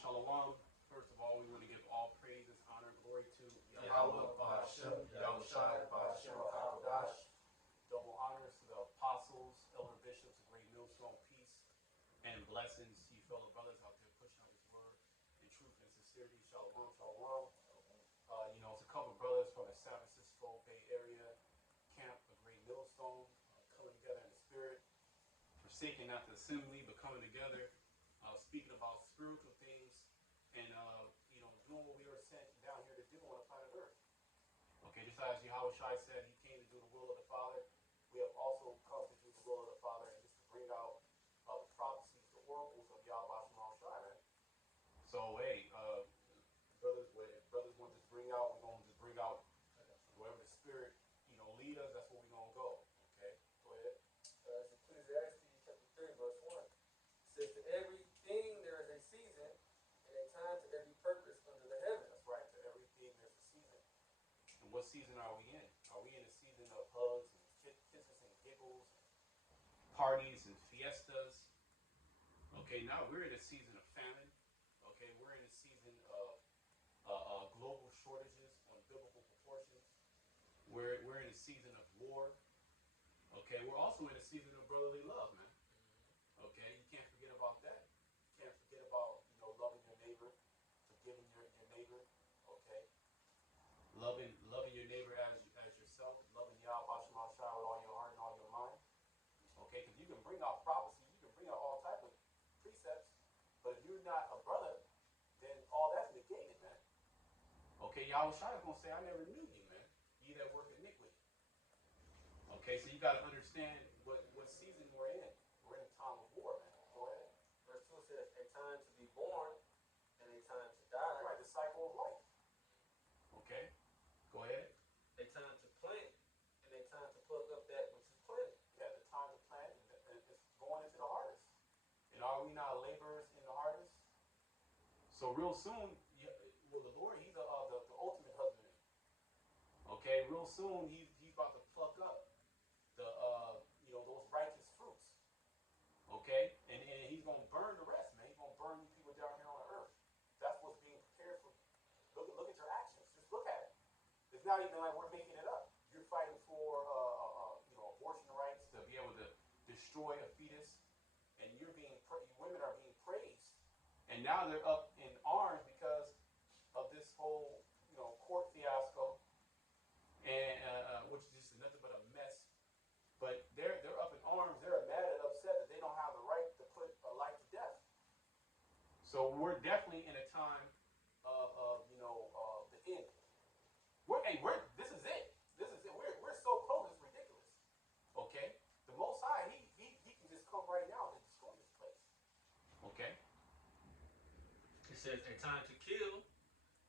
Shalom. First of all, we want to give all praises, honor, glory to Yahweh, Bahashem, Yahushai, Bahashem, Hakodash. double honors to the apostles, elder bishops, a great millstone, peace and blessings to you fellow brothers out there pushing out his word in truth and sincerity. Shalom, shalom. It's a couple of brothers from the San Francisco Bay Area camp, a great millstone, coming together in the spirit, forsaking not the assembly, but coming together, speaking about spiritual things, and doing what we were sent down here to do on the planet Earth. Okay, just as Yahushua said, he came to do the will of the Father. We have also come to do the will of the Father, and just to bring out the prophecies, the oracles of Yahweh Shai, man. So, hey, if brothers want to bring out, we're going to just bring out wherever the Spirit, lead us. That's where we're going to go. Okay, go ahead. It's Ecclesiastes chapter 3, verse 1. It says, to everything there is a season, and a time to every purpose under the heaven. That's right, to everything there's a season. And what season are we in? Are we in a season of hugs and kisses and giggles, parties and fiestas? Okay, now we're in a season of famine. Okay, we're in a season of global shortages on biblical proportions. We're in a season of war. Okay, we're also in a season of brotherly love, man. Okay, you can't forget about that. You can't forget about loving your neighbor, forgiving your neighbor. Okay, loving your neighbor as yourself, loving Yahweh Shema Shai with all your heart and all your mind. Okay, because you can bring out prophecy, you can bring out all type of precepts, but if you're not a brother, then all that's negated, man. Okay, Yahweh Shai is going to say, I never knew you, man. You that work iniquity. Okay, so you got to understand what season we're in. We're in a time of war, man. Go ahead. Verse 2 says, a time to be born, and a time to die. Right, the cycle of life. Okay, go ahead. A time to plant, and a time to pluck up that which is planted. Yeah, the time to plant, and it's going into the harvest. And are we not laborers in the harvest? So real soon, the Lord, he's the ultimate husband. Okay, real soon he's about to pluck up those righteous fruits. Okay, and he's gonna burn the rest, man. He's gonna burn you people down here on the earth. That's what's being prepared for you. Look at your actions. Just look at it. It's not even like we're making it up. You're fighting for abortion rights to be able to destroy a fetus, and women are being praised, and now they're up in arms because of this whole court fiasco, and which is just nothing but a mess. But they're up in arms. They're mad and upset that they don't have the right to put a life to death. So we're definitely in a time of the end. This is it. This is it. We're so close. It's ridiculous. Okay, the Most High, he can just come right now and destroy this place. Okay. It says a time to kill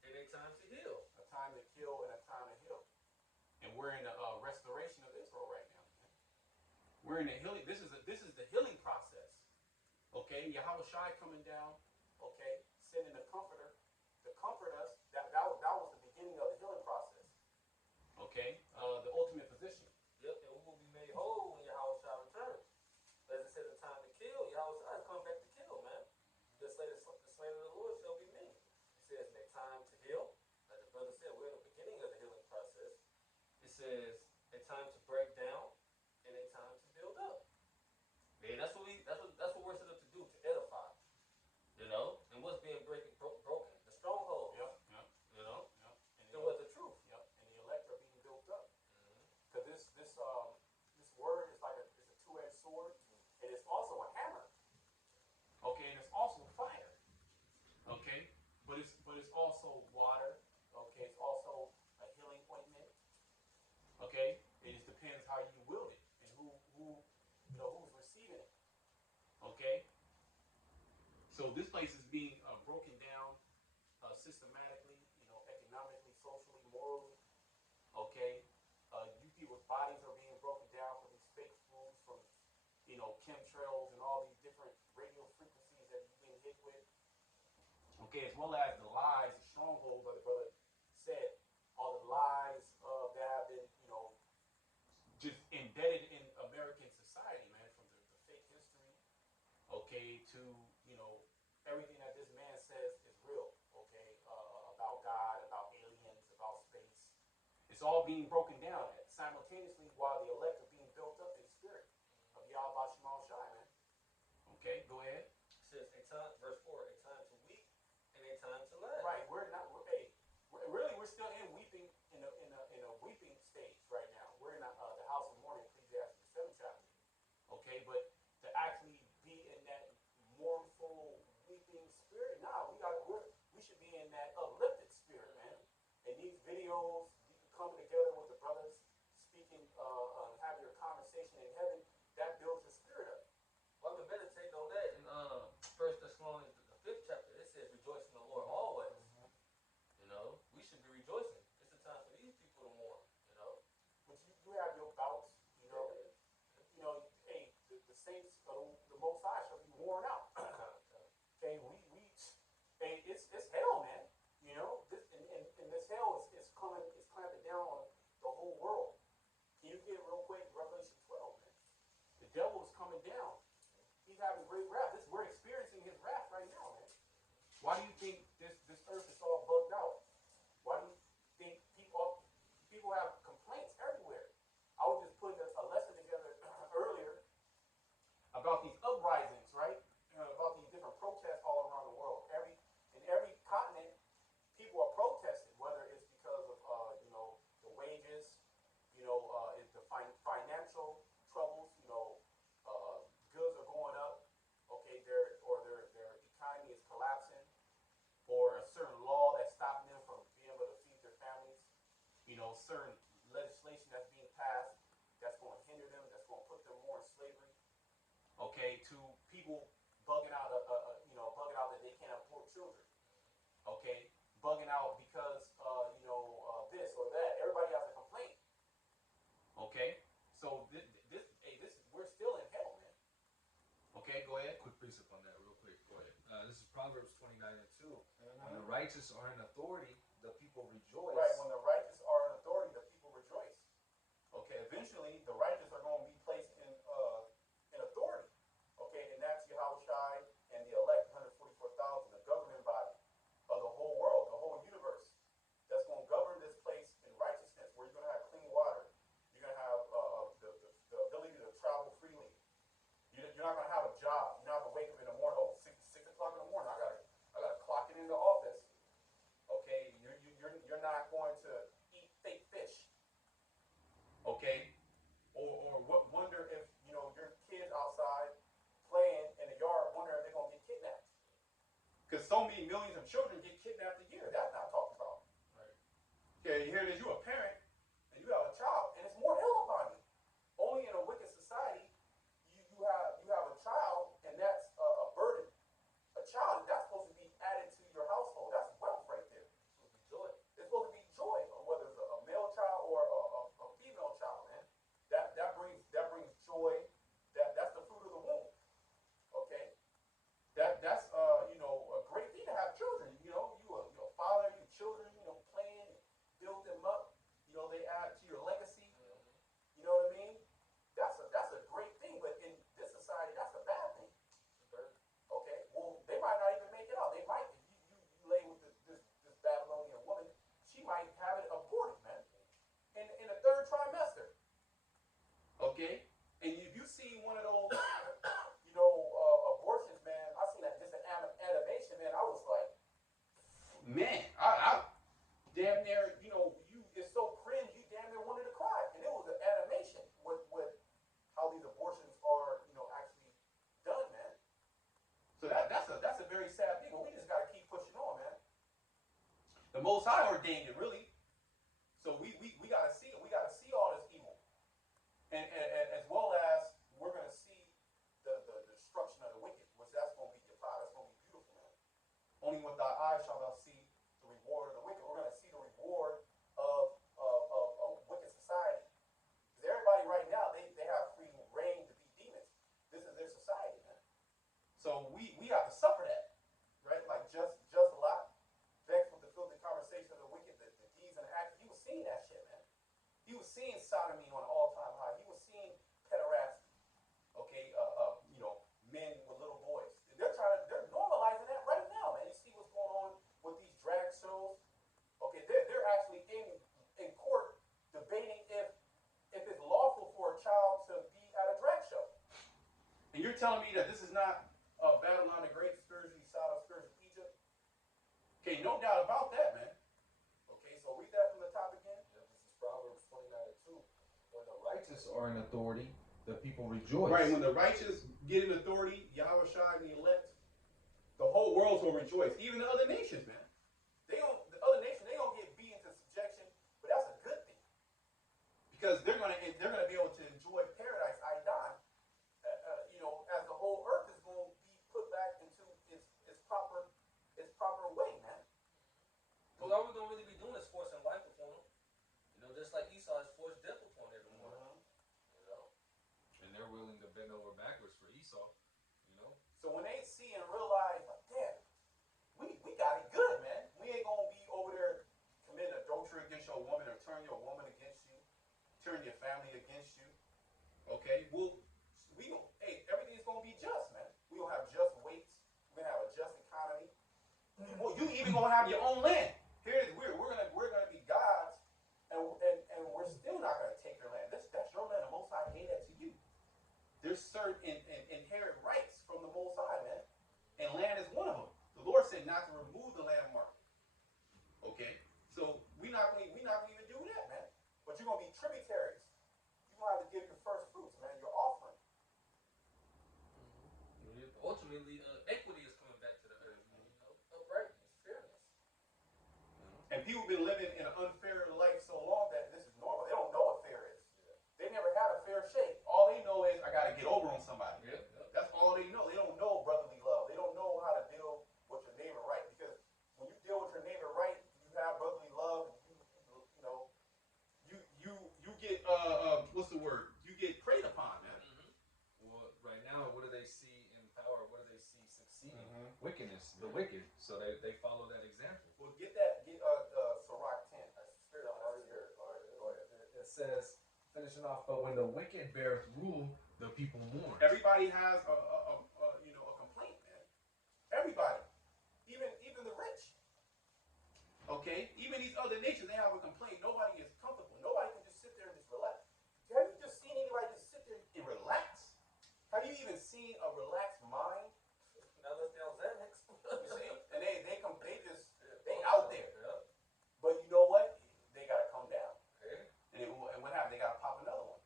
and a time to heal. A time to kill and a time to heal. And we're in the restoration of Israel right now. Man. We're in the healing. This is the healing process. Okay, Yahweh Shai coming down. Okay, sending the Comforter to comfort us. That was the beginning of the healing process. Okay, the ultimate physician. Yep, and we will be made whole when Yahweh Shai returns. As it says, a time to kill. Yahweh Shai is coming back to kill, man. The slain of the Lord shall be many. It says, in a time to heal. Like the brother said, we're in the beginning of the healing process. It says, a time to break down and a time to build up. Man, that's what we're set up to do, to edify. And what's being broken? The stronghold. Yep. Yep. And what the truth. Yep. And the elect are being built up. Because this word is like it's a two-edged sword, and it's also a hammer. Okay, and it's also fire. Okay, but it's also water. Okay, it's also a healing ointment. Okay, it just depends how you wield it and who's receiving it. Okay, so this place is being broken down systematically, economically, socially, morally. Okay, you people's bodies are being broken down for these fake foods, from chemtrails and all these different radio frequencies that you've been hit with. Okay, as well as the lies, the strongholds, like the brother said, all the lies that have been, just embedded in American society, man, from the fake history, okay, to, everything that this man says It's all being broken down simultaneously while the elect are being built up in spirit of Yahweh Shemal Shai, man. Okay, go ahead. It says a time, verse 4, a time to weep and a time to laugh. Right, hey, we're still in weeping in a weeping stage right now. We're in the house of mourning, Ecclesiastes the 7th chapter. Okay, but to actually be in that mournful, weeping spirit, nah, we should be in that uplifted spirit, man. And these videos, you can come together with the brothers, speaking, have your conversation in heaven. That builds your spirit up. Well, I've been meditating on that in First Thessalonians, the 5th chapter. It says, "Rejoice in the Lord always." You know, we should be rejoicing. It's a time for these people to mourn. You know, But you have your bouts, hey, the saints, the Most High shall be worn out. Okay, hey, it's hell, man. This hell is clamping down on the whole world. Can you get real quick Revelation 12, man? The devil is coming down. He's having great wrath. We're experiencing his wrath right now, man. Why do you think this earth is all bugged out? Why do you think people have complaints everywhere? I was just putting a lesson together earlier about these uprisings, right? About these different protests all around the world. In every continent, people are protesting, whether it's because of the wages, it's the financial troubles, goods are going up, okay, their economy is collapsing, or a certain law that's stopping them from being able to feed their families, certain legislation that's being passed that's going to hinder them, that's going to put them more in slavery, okay, to people bugging out, bugging out that they can't afford children, okay, bugging out because, this or that. Everybody has a complaint, okay. So we're still in hell, man. Okay, go ahead. Quick precept on that, real quick. Go ahead. This is Proverbs 29:2. When the righteous are in authority, the people rejoice. Right, when the righteous are in authority, the people rejoice. Okay, eventually the righteous are going to be placed in authority. Okay, and that's Yahushai and the elect 144,000, the governing body of the whole world, the whole universe. That's going to govern this place in righteousness, where you're going to have clean water. You're going to have the ability to travel freely. You're not going to have a job. You're not going to wake up in the morning. Oh, 6 o'clock in the morning. I gotta clock it in the office. Okay, you're not going to eat fake fish. Okay, or wonder if your kids outside playing in the yard, wonder if they're going to get kidnapped. Because so many millions of children get kidnapped a year. That's not talked about. right. Okay, here it is. You're a parent and you have a child, and it's more hell upon you. Only in a wicked society, you have a child, and that's a burden. A child, that's supposed to be added to your household. That's wealth right there. It's supposed to be joy. It's supposed to be joy, whether it's a male child or a female child, man. That brings joy. That's the fruit of the womb. Okay, that's a great thing to have children. You're a father, your children, playing, build them up. They add to your legacy. You know what I mean? That's a great thing, but in this society, that's a bad thing. Okay, well, they might not even make it out. They might, if you lay with this Babylonian woman, she might have it aborted, man, in the 3rd trimester. Okay, and if you see one of those, abortions, man, I seen that just an animation, man. I was like, man, I damn near, it's so cringe, you damn near wanted to cry, and it was an animation with how these abortions are, actually done, man. So that's a very sad thing, but we just gotta keep pushing on, man. The Most High ordained it, really. So we gotta see it. We gotta see all this evil, and as well as we're gonna see the destruction of the wicked, which that's gonna be your power. That's gonna be beautiful, man. Only with thy eyes shall thou see the reward of the wicked. We're gonna see the reward of wicked society. Because everybody right now, they have free reign to be demons. This is their society, man. So we have to suffer that, right? Like just a lot, vexed with the filthy conversation of the wicked, the you're telling me that this is not Babylon the Great, spiritually Sodom, spiritually Egypt? Okay, no doubt about that, man. Okay, so read that from the top again. Yep, this is Proverbs 29 and 2. When the righteous are in authority, the people rejoice. Right, when the righteous get in authority, Yahweh Shai and the elect, the whole world's gonna rejoice. Even the other nations, man. The other nations, they don't get beat into subjection, but that's a good thing because they're gonna be able to enjoy paradise, Aidan. As the whole earth is going to be put back into its proper way, man. Because all we're going to really be doing is forcing life upon them. Just like Esau has forced death upon everyone. And they're willing to bend over backwards for Esau. So when they see and realize, like, damn, we got it good, man. We ain't going to be over there committing adultery against your woman or turn your woman against you, turn your family against you. Okay, well, everything's gonna be just, man. We gonna have just weights. We're gonna have a just economy. Well, you even gonna have your own land. We're gonna be gods, and we're still not gonna take your land. That's your land. The Most High gave that to you. There's certain inherent rights from the Most High, man, and land is one of them. The Lord said not to remove the landmark. Okay, so we're not gonna even do that, man. But you're gonna be tributaries. You're gonna have to give your first fruits, man. Your offering. Ultimately, equity is coming back to the earth. Uprightness, fairness. And people have been living in an unfair life so long that this is normal. They don't know what fair is. Yeah. They never had a fair shake. All they know is I got to get over on somebody. Yep. That's all they know. They don't know brotherly love. They don't know how to deal with your neighbor right. Because when you deal with your neighbor right, you have brotherly love. And you get what's the word? You get preyed upon, man. Well, right now, what do they see in power? What do they see succeeding? Wickedness, the wicked. So they follow that example. Well, get Sirach 10. Spirit on our spirit. All right, go ahead. It says, finishing off, but when the wicked beareth rule, the people mourn. Everybody has a complaint, man. Everybody, even the rich. Okay, even these other nations, they have a complaint. Nobody is comfortable. Nobody can just sit there and just relax. Have you just seen anybody just sit there and relax? Have you even seen a relaxed mind? Now let's down Xanax. You see, and they out there. Yeah. But you know what? They gotta come down. Okay. And what happened? They gotta pop another one.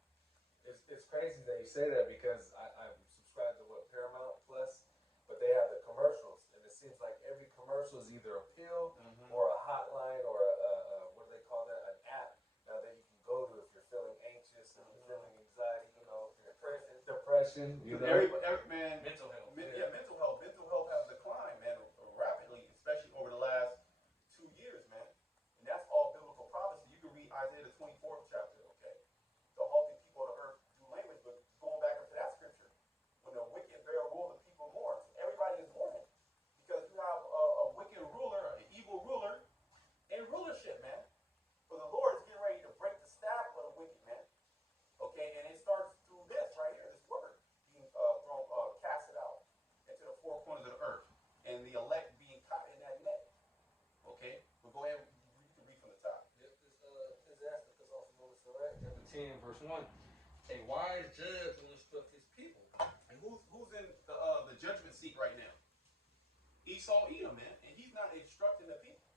It's crazy that you say that because I subscribe to Paramount Plus, but they have the commercials, and it seems like every commercial is either a pill or a hotline or a what do they call that? An app now that you can go to if you're feeling anxious and you're feeling anxiety, depression. Man, Mental health. Mental health. Mental health has declined, man, rapidly, especially over the last 2 years, man. And that's all biblical prophecy. You can read Isaiah the 24th chapter, okay? The halting people of the earth do language, but going back into that scripture, when the wicked bear rule, the people mourn. So everybody is mourning because you have a wicked ruler, an evil ruler, in rulership, man. For the Lord is getting ready to break the staff of the wicked, man. Okay, and it starts through this right here, this word being casted out into the four corners of the earth, and the elect being caught in that net. Okay, but go ahead, you can read from the top. Yep, this Ecclesiasticus is also known as Sirach, chapter 10, verse 1. A wise judge will instruct his people. And who's in the judgment seat right now? Esau, Edom, man, and he's not instructing the people.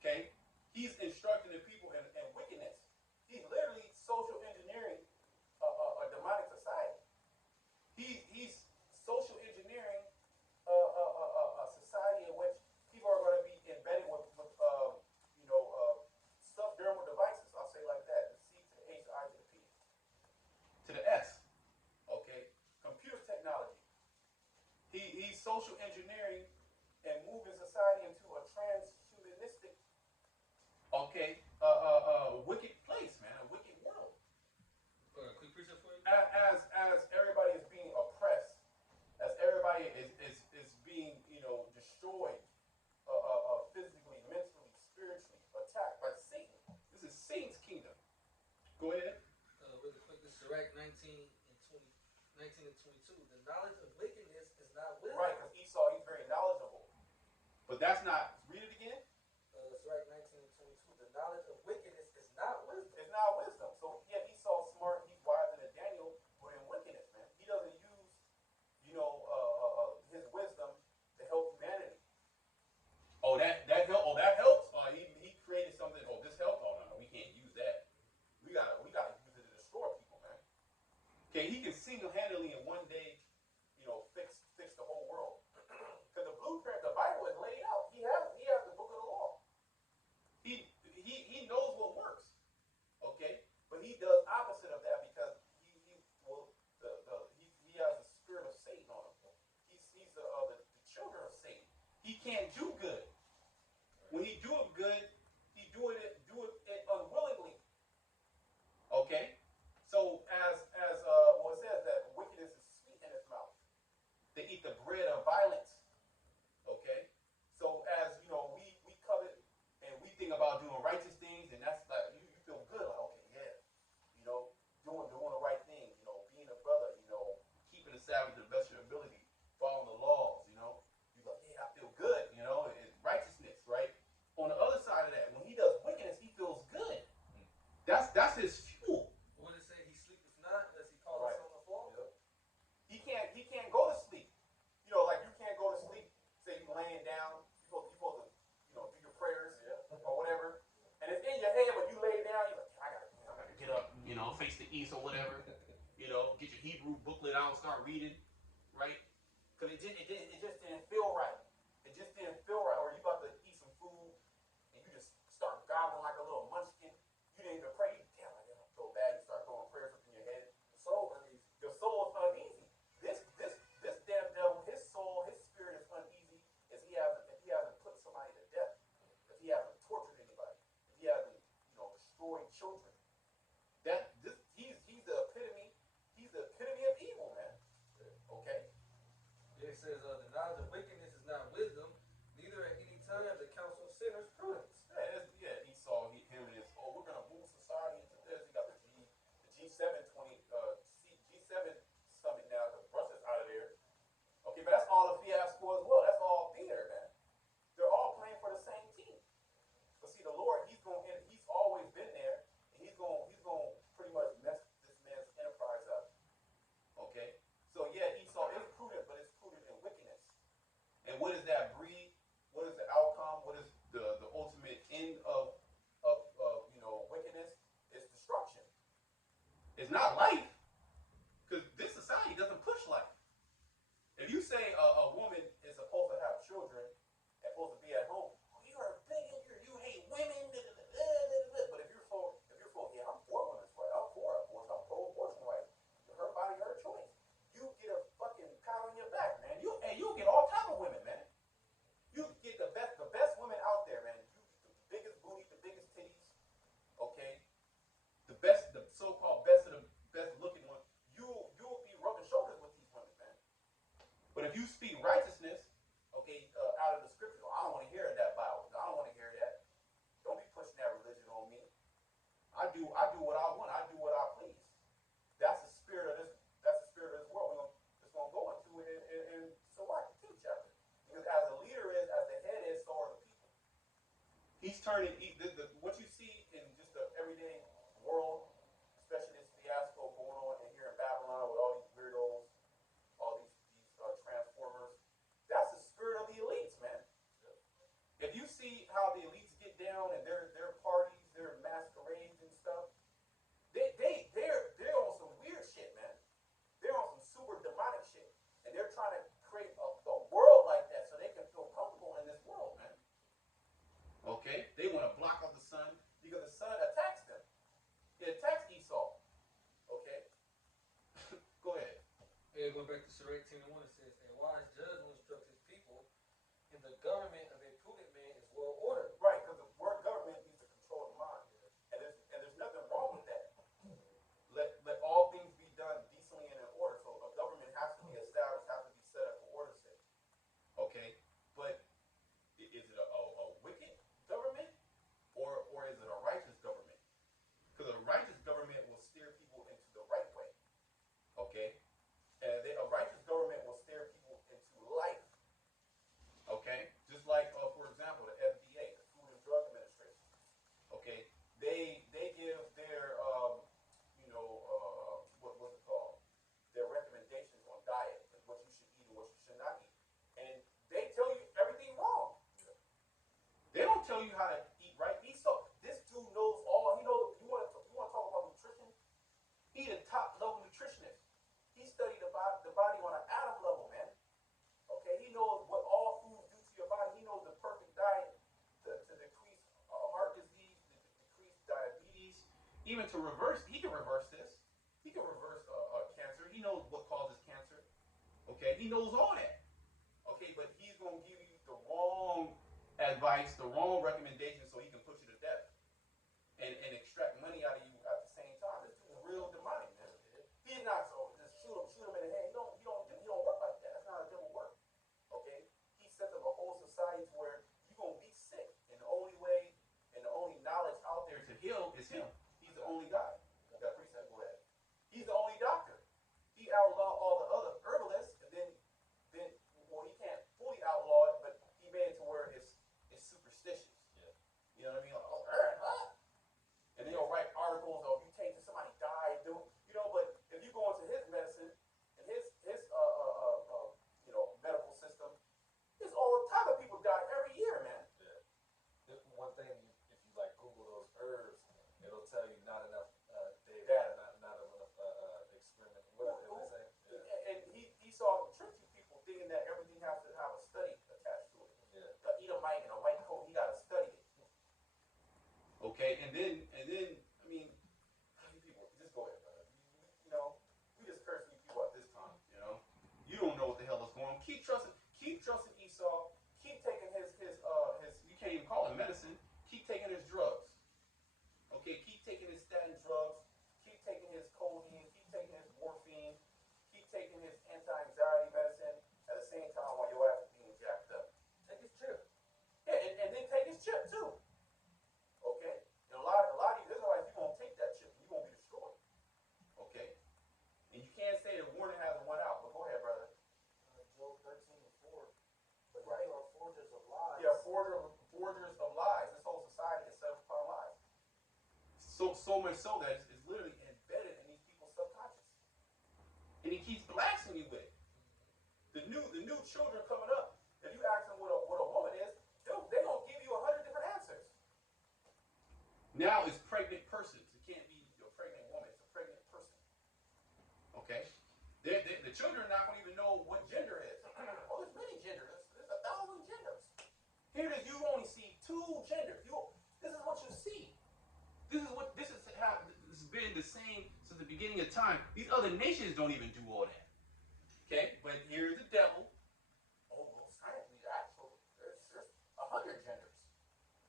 Okay, he's instructing the people in wickedness. He's literally social engineering a demonic society. He's social engineering a society in which people are going to be embedded with subdermal devices. I'll say like that: the C to the H, I to the P, to the S. Okay, computer technology. He's social engineering and moving society into a transhumanistic, wicked place, man, a wicked world. Quick preacher for you. As everybody is being oppressed, as everybody is being destroyed, physically, mentally, spiritually, attacked by Satan. This is Satan's kingdom. Go ahead. Really quick, this is Sirach 19 and 22. The knowledge of wickedness is not wisdom. Right, because Esau, he's very knowledgeable. But that's not, read it again. Sirach 19 and 22. The knowledge of wickedness is not wisdom. It's not wisdom. So yeah, Esau's smart, he's wiser than Daniel, but in wickedness, man. He doesn't use can't do good. When he do it good, he do it unwillingly. Okay? So as it says that wickedness is sweet in his mouth. They eat the bread of violence. Okay? So as we covet and we think about doing righteous things, and that's like you feel good, like okay, yeah, you know, doing the right thing, being a brother, keeping the Sabbath to the best of your ability, following the laws, you go, yeah, I feel good, it's righteousness, right? On the other side of that, when he does wickedness, he feels good. That's his fuel. What did it say? He sleepeth not unless he calleth Right. on the fall. Yep. He can't go to sleep. Like you can't go to sleep. Say you laying down, you supposed to, do your prayers or whatever, and it's in your head, but you lay down. You're like, I gotta get up, face the east or whatever. Get your Hebrew booklet out and start reading, right? Because it just didn't feel right. It just didn't feel right. Or you about to eat some food and you just start gobbling like a little munchkin. You didn't even pray. Damn, I feel bad. You start throwing prayers up in your head. The soul uneasy. The soul is uneasy. This damn devil, his soul, his spirit is uneasy if he hasn't put somebody to death, if he hasn't tortured anybody, if he hasn't destroyed children. He's the epitome. He's the epitome of evil, man. Okay. Yeah, it says the knowledge of wickedness is not wisdom, neither at any time the counsel of sinners prudence. Esau, him and his, we're gonna move society into this. He got the G7 G7 summit now because Russia's out of there. Okay, but that's all a fiasco as well. That's all theater, man. They're all playing for the same team. But see, the Lord, he's always been there, and he's going pretty much mess this man's enterprise up. Okay, so yeah, Esau is prudent, but it's prudent in wickedness. And what does that breed? What is the outcome? What is the ultimate end of wickedness? It's destruction. It's not life, because this society doesn't push life. If you say a woman is supposed to have children and supposed to be at home, you are a bigot. You hate women. But if you're for yeah, I'm for women's rights. I'm for abortion. I'm pro-abortion rights. Her body, her choice. You get a fucking pat on your back, man. You'll get all type of women, man. You get the best women out there, man. You get the biggest booty, the biggest titties. Okay, the so-called best of the best looking one. You'll be rubbing shoulders with these women, man. But if you speak righteousness, okay, out of the scripture, I don't want to hear that Bible. I don't want to hear that. Don't be pushing that religion on me. I do what I want. I do what I please. That's the spirit of this. That's the spirit of this world. We're just gonna go into it in Sirach, the 10th chapter. Because as the leader is, as the head is, so are the people. He's turning what you see in just the everyday world, especially this fiasco going on in here in Babylon with all these weirdos, all these transformers. That's the spirit of the elites, man. If you see how the elites get down and their parties, their masquerades and stuff, they're on some weird shit, man. They're on some super demonic shit, and they're trying to create a world like that so they can feel comfortable in this world, man. Okay, they want to block out the sun because the sun attacks them. It attacks Esau. Okay, go ahead. Yeah, going back to Sirach 10:1, it says, "A wise judge will instruct his people, and the government of a prudent man is well ordered." Right, because the word government needs to control the mind, and there's nothing wrong with that. Let all things be done decently and in order. So a government has to be established, has to be set up for order's sake. Okay, but is it a wicked government or is it a righteous government? Because a righteous government will steer people into the right way. Okay, and a righteous government will steer people into life. Okay, just like for example the FDA, the Food and Drug Administration. Okay, they give their what was it called? Their recommendations on diet and what you should eat and what you should not eat, and they tell you everything wrong. They don't tell you how to eat right. This dude knows all. He knows. You want to talk about nutrition? He the top level nutritionist. He studied the body on an atom level, man. Okay, he knows what all foods do to your body. He knows the perfect diet to decrease heart disease, to decrease diabetes, even to reverse. He can reverse this. He can reverse cancer. He knows what causes cancer. Okay, he knows all that. Okay, but he's gonna give you the wrong advice, the wrong recommendation, so he can put you to death and extract money out of you at the same time. This dude's real demonic, man. He's not so just shoot him in the head. He don't work like that. That's not how the devil work. Okay? He sets up a whole society to where you're gonna be sick. And the only way and the only knowledge out there to heal is him. He's the only guy. You got precept, go ahead. He's the only doctor. He outlawed all the other herbalists, and then well, he can't fully outlaw it, but he made it to where it's superstitious. Yeah. You know what I mean? Like, oh, what? And then he'll write articles of you take this, somebody died, but if you go into his medicine and his medical system, there's all type of people die every year, man. Yeah. One thing, if you like Google those herbs, it'll tell you not enough Data. not enough experiment. What did they say? Yeah. And he saw tricky people thinking that everything has to have a study attached to it. Yeah. Edomite in a white coat, he got to study it. Okay, and then I mean, how many people? Just go ahead, brother. We just cursing you people at this time. You don't know what the hell is going on. Keep trusting Esau. Keep taking his. You can't even call it medicine. Keep taking his drugs. Okay, keep taking his statin drugs. Keep taking his codeine. Keep taking his morphine. Keep taking his anti-anxiety medicine at the same time while your ass is being jacked up. Take his chip. Yeah, and then take his chip too. Okay? And a lot of you Israelites, you're gonna take that chip and you're gonna be destroyed. Okay? And you can't say the warning hasn't went out, but go ahead, brother. Job 13:4. But Right. they are forgers of lies. Yeah, forgers of lies. This whole society is set upon lies. So much so that it's literally embedded in these people's subconscious. And he keeps blasting you with it. The new children coming up, if you ask them what a woman is, they gonna give you 100 different answers. Now it's pregnant persons. It can't be a pregnant woman. It's a pregnant person. Okay? The children are not going to even know what gender is. Oh, there's many genders. There's 1,000 genders. Here it is. You only see 2 genders. This is what you see. This has been the same since the beginning of time. These other nations don't even do all that. Okay? But here's the devil. Oh, well, science, there's 100 genders.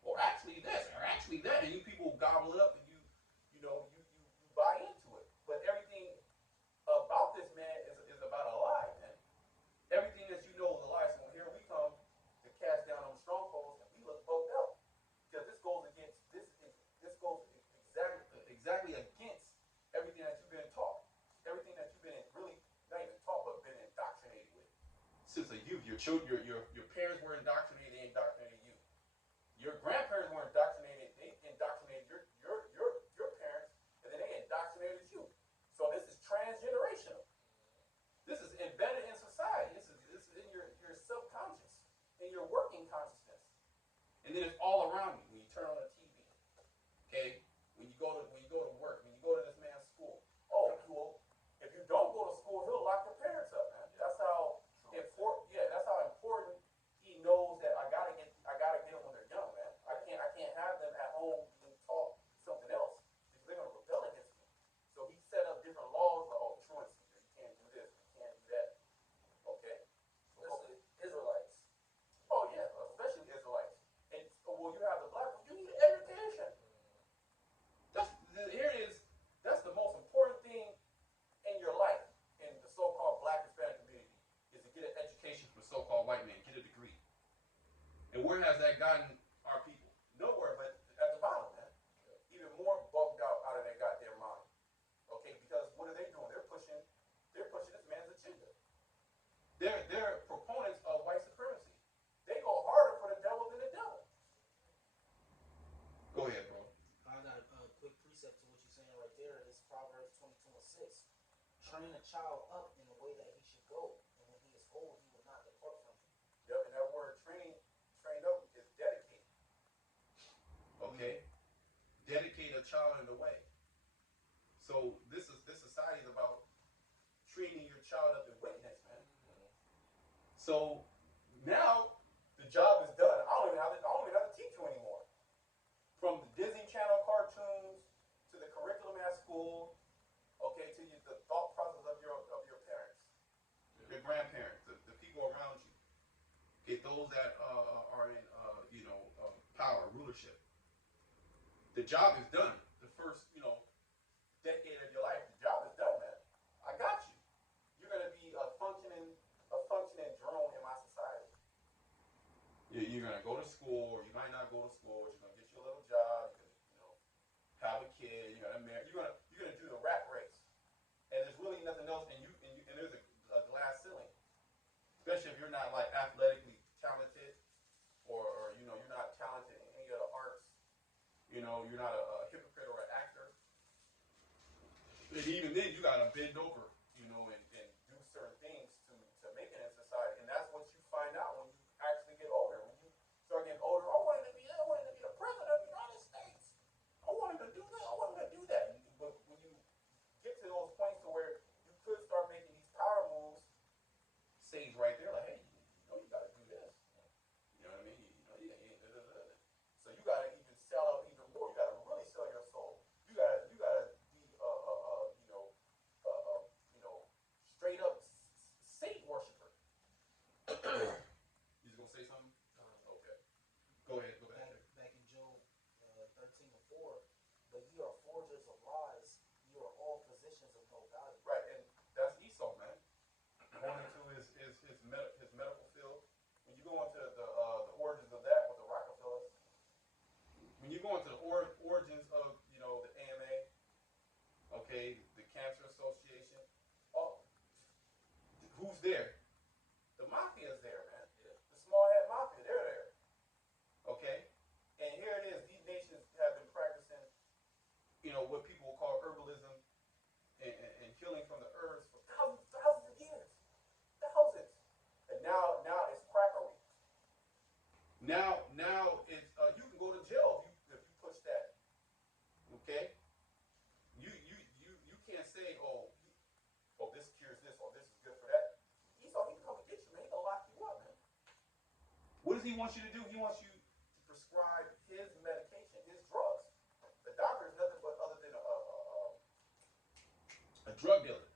Or actually this, or actually that, and you people gobble it up and you buy into it. But everything about this man is about a lie, man. Everything that you know is a lie. So here we come to cast down on strongholds, and we look bugged out because this goes against this goes exactly against everything that you've been taught, everything that you've been really not even taught but been indoctrinated with. Since a youth, your children, your parents were indoctrinated, they indoctrinated you. Your grandparents were indoctrinated, they indoctrinated your parents, and then they indoctrinated you. So this is transgenerational. This is embedded in society. This is in your subconscious, in your working consciousness. And then it's all around you when you turn on the TV. Okay? When you go to work, when you go to this man's school. Oh, cool. If you don't go to school, he'll lock your parents up, man. That's how important. Yeah, that's how important he knows that I gotta get them when they're young, man. I can't have them at home being taught something else because they're gonna rebel against me. So he set up different laws like, oh, truancy, you can't do this, you can't do that. Okay. Especially Israelites. Oh yeah, especially Israelites. And well, you have the black ones. You need education. Here it is. That's the most important thing in your life in the so-called black Hispanic community is to get an education from a so-called white man, get a degree. And where has that gotten our people? Nowhere, but at the bottom, man. Even more bugged out of their goddamn mind. Okay, because what are they doing? They're pushing this man's agenda. They're proponents of white supremacy. They go harder for the devil than the devil. Go ahead, bro. I got a quick precept to what you're saying right there. It's Proverbs 22:6. Train a child up in the way that he should go, and when he is old, he will not depart from it. Yep, and that word train up is dedicate. Okay? Dedicate a child in the way. So this society is about training your child up in witness, man. So now the job is done. I don't even have to teach you anymore. From the Disney Channel cartoons to the curriculum at school, okay, to the thought process of your parents, your grandparents, the people around you. Okay, Okay, those that are in power, rulership. The job is done. The first decade of your life, the job is done, man. I got you. You're gonna be a functioning drone in my society. You're gonna go to school, or you might not go to school. But you're gonna get you a little job. You're gonna have a kid. You're gonna marry. You're gonna do the rat race, and there's really nothing else. And there's a glass ceiling, especially if you're not like athletically talented, or you're not talented in any of the arts. You're not a hypocrite or an actor. And even then, you gotta bend over, and do certain things to make it in society. And that's what you find out when you actually get older. When you start getting older, I wanted to be the president of the United States. I wanted to do this. I wanted to do that. But when you get to those points to where you could start making these power moves, Sage right there, like, hey, you gotta do this. You know what I mean? So you gotta even sell out even more. You gotta really sell your soul. You gotta be straight up Satan worshiper. You just gonna say something? Okay. Go ahead. Go ahead. Back in Job 13:4, but ye are forgers of lies, you are all physicians of no value. Right, and that's Esau, man. Going into his medical field. When you go into the origins of that with the Rockefellers, when you go into the origins of the AMA, okay, the Cancer Association, oh, who's there? The mafia's there, man. Yeah. The small hat mafia, they're there. Okay, and here it is. These nations have been practicing, what people will call herbalism and healing from the herbs for thousands of years, thousands. And now it's crackery. Now it's you can go to jail if you push that. Okay, you can't say this cures this or this is good for that. Esau, he can come and get you, man. He gonna lock you up, man. What does he want you to do? He wants you to prescribe his medication, his drugs. The doctor is nothing but other than a drug dealer.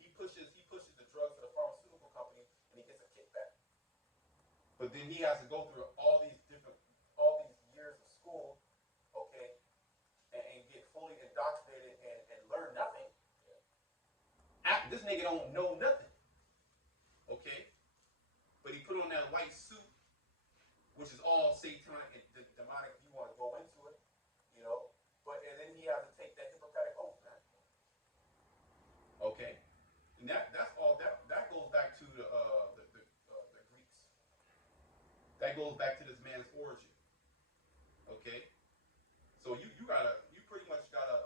He pushes the drugs to the pharmaceutical company and he gets a kickback. But then he has to go through all these years of school, okay, and get fully indoctrinated and learn nothing. This nigga don't know nothing, okay? But he put on that white suit, which is all satanic and demonic. If you want to go into it, and then he has to take that Hippocratic oath, man. Okay, and that's all. That goes back to the Greeks. That goes back to this man's origin. Okay, so you pretty much gotta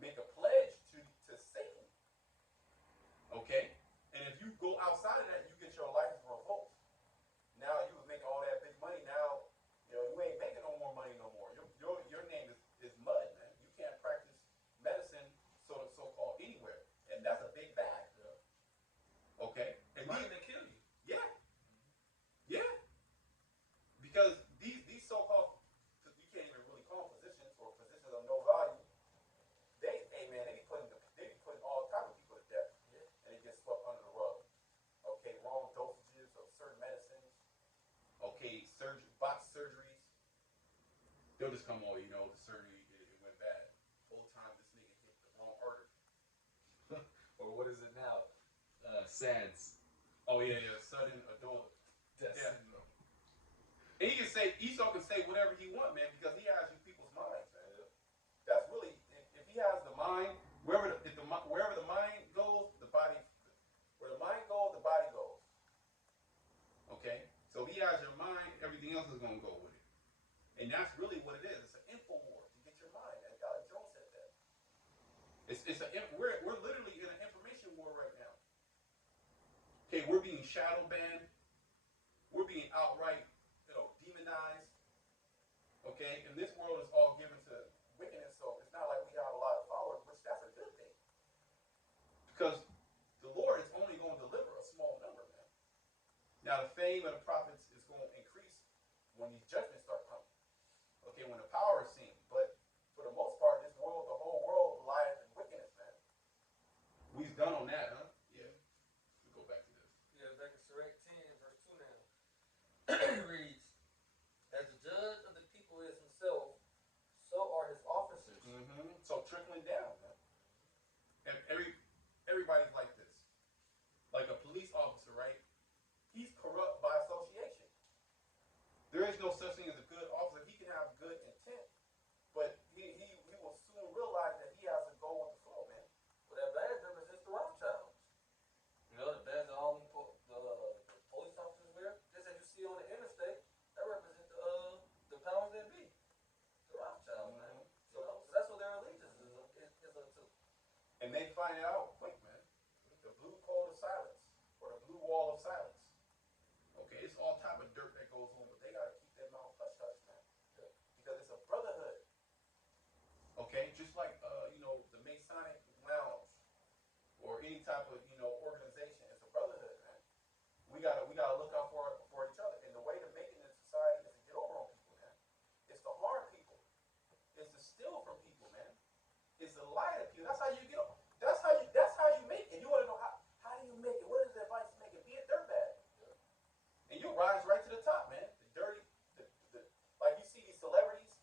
make a pledge to Satan. Okay, and if you go outside of that, you get your life revoked. Now you was making all that big money. Now you ain't making no more money no more. Your name is mud, man. You can't practice medicine so called anywhere, and that's a big bag. Yeah. Okay, and Money to kill you. yeah, yeah, because these so-called, you can't even really call them physicians or physicians of no value. They be putting all type of people to death, Yeah. and it gets swept under the rug. Okay, wrong dosages of certain medicines. Okay, botched surgeries. They'll just come on, the surgery it went bad. Whole time this nigga hit the wrong artery. Or what is it now? SADS. Oh yeah, sudden adult Death death. syndrome. And Esau can say whatever he want, man, because he has you people's minds, man. That's really, if he has the mind, wherever the mind goes, the body. Where the mind goes, the body goes. Okay, so if he has your mind, everything else is gonna go with it, and that's really what it is. It's an info war to get your mind. And Alex Jones said that. We're literally in an information war right now. Okay, we're being shadow banned. We're being outright, demonized. Okay, and this world is all given to wickedness, so it's not like we have a lot of followers, which that's a good thing. Because the Lord is only going to deliver a small number, man. Now the fame of the prophets is going to increase when these judgments start coming. Okay, when the power is seen. But for the most part, the whole world lies in wickedness, man. We've done on that, huh? Yeah. We'll go back to this. Yeah, back in Sirach 10, And they find it out quick, man. The blue code of silence, or the blue wall of silence. Okay, it's all type of dirt that goes on, but they gotta keep their mouth hush hush, man. Because it's a brotherhood. Okay, just like the Masonic lounge or any type of organization. It's a brotherhood, man. We gotta look out for each other. And the way to make it in society is to get over on people, man. It's to harm people. It's to steal from people, man. It's to lie to people. That's how you get over. That's how you make it. You wanna know how do you make it? What is the advice to make it? Be a dirtbag. And you'll rise right to the top, man. The dirty, the like you see these celebrities,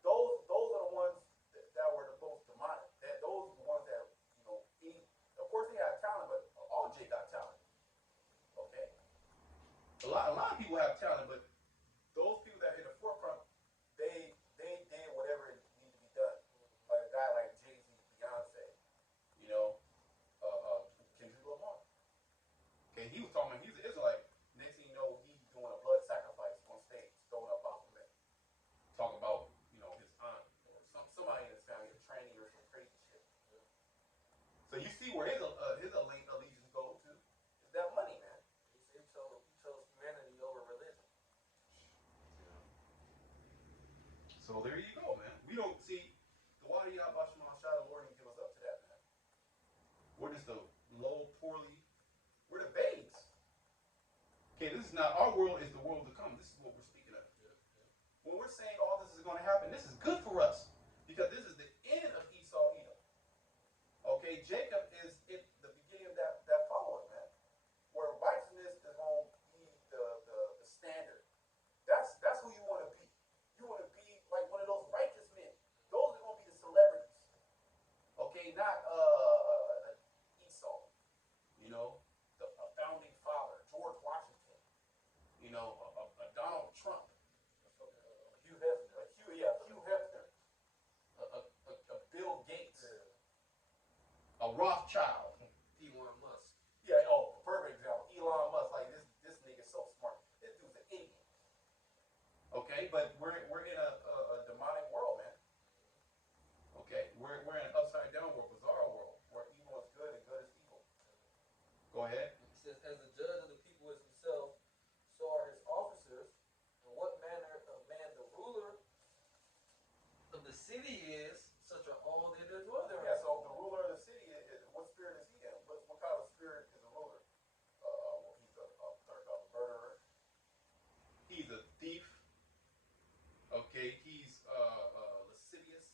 those are the ones that were the most demonic. Those are the ones that of course they have talent, but all J got talent. Okay, a lot of people have talent, but those people that hit the forefront, they did whatever it needed to be done. Like a guy like Jay-Z, Beyonce, you know, Kendrick Lamar. Okay, he was talking. He's an Israelite. Next thing you know, he's doing a blood sacrifice on stage, throwing up Baphomet. Talk about his aunt or somebody in his family, a tranny or some crazy shit. So you see where his allegiance goes to is that money, man. He chose humanity over religion. Yeah. So there you go, man. We don't see the Wadi Yabashma Shah, the Lord didn't give us up to that, man. We're just the low, poorly, we're the babes. Okay, this is not our world, is the world to come. This is what we're speaking of. When we're saying all this is going to happen, this is good for us because this is the end of Esau Edom. Okay, Jacob is the beginning of that following, man, where righteousness is going to be the standard. That's who you want to be. You want to be like one of those righteous men. Those are going to be the celebrities. Okay, not Esau. A founding father, George Washington. A Donald Trump. Hugh Hefner. Hugh Hefner. A Bill Gates. A Rothschild. Elon Musk. Yeah, perfect example. Elon Musk. Like this nigga's so smart. This dude's an idiot. Okay, but we're in a demonic world, man. Okay, we're in an upside down world, bizarre world, where evil is good and good is evil. Go ahead. It says, as the judge of the people is himself, so are his officers, and what manner of man the ruler of the city is, such are all that dwell therein. Yeah, so the ruler of the city, what spirit is he in? What kind of spirit is a ruler? He's a murderer. He's a thief. Okay, he's lascivious.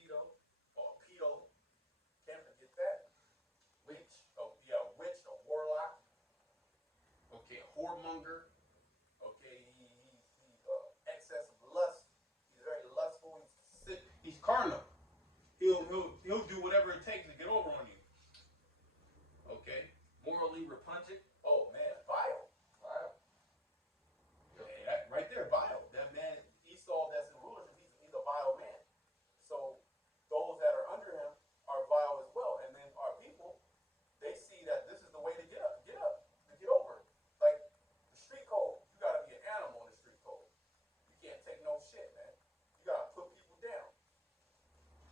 Pedo. Can't forget that. Witch. Witch, a warlock. Okay, a whoremonger. Okay, he's excess of lust. He's very lustful. He's sick. He's carnal. He'll do whatever it takes to get over on you. Okay. Morally repugnant. Oh man, vile. Yeah, that right there, vile. That man Esau, that's in rulership. He's a vile man. So those that are under him are vile as well. And then our people, they see that this is the way to get up, to get over it. Like the street code, you gotta be an animal in the street code. You can't take no shit, man. You gotta put people down.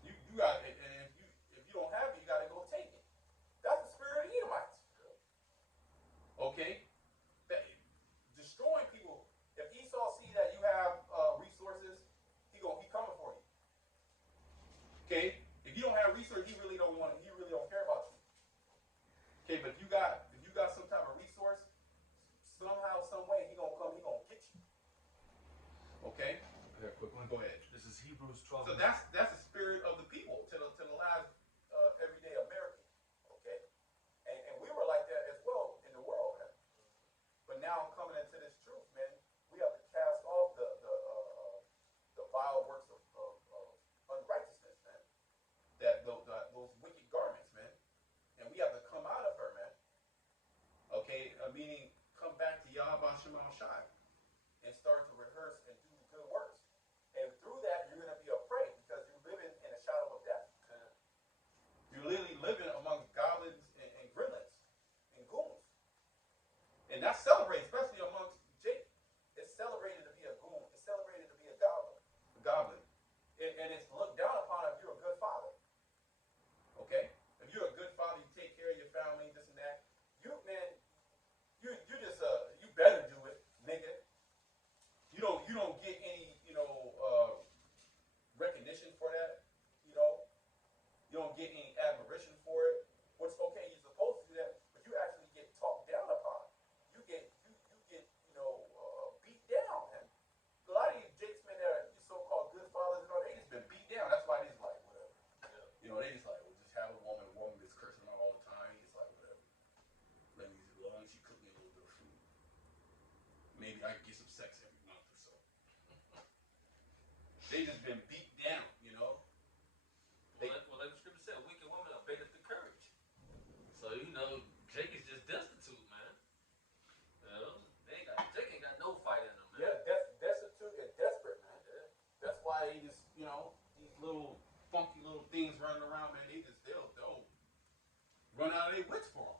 You got it, and if you don't have it, you gotta go take it. That's the spirit of the Edomites. Okay, destroying people. If Esau see that you have resources, he coming for you. Okay, if you don't have resources, he really don't care about you. Okay, but if you got some type of resource, somehow, some way, he gonna get you. Okay. Yeah, quick one. Go ahead. This is Hebrews 12. So that's the spirit of the people to the last everyday American. Okay, and we were like that as well in the world, man. But now I'm coming into this truth, man. We have to cast off the vile works of unrighteousness, man. Those wicked garments, man. And we have to come out of her, man. Okay, meaning come back to Yahweh Shemal Shai and start to rehearse and do good works. And through that, you're going to be afraid because you're living in a shadow of death. You're literally living amongst goblins and gremlins and goons. And that's celebrated, especially amongst Jake. It's celebrated to be a goon. It's celebrated to be a goblin. And it's looked down upon if you're a good father. Okay? If maybe I can get some sex every month or so. They just been beat down, you know. Well, like the scripture said, wicked woman abated the courage. So Jake is just destitute, man. Jake ain't got no fight in him, man. Yeah, destitute and desperate, man. Yeah. That's why he just, these little funky little things running around, man. They'll run out of their wits for them.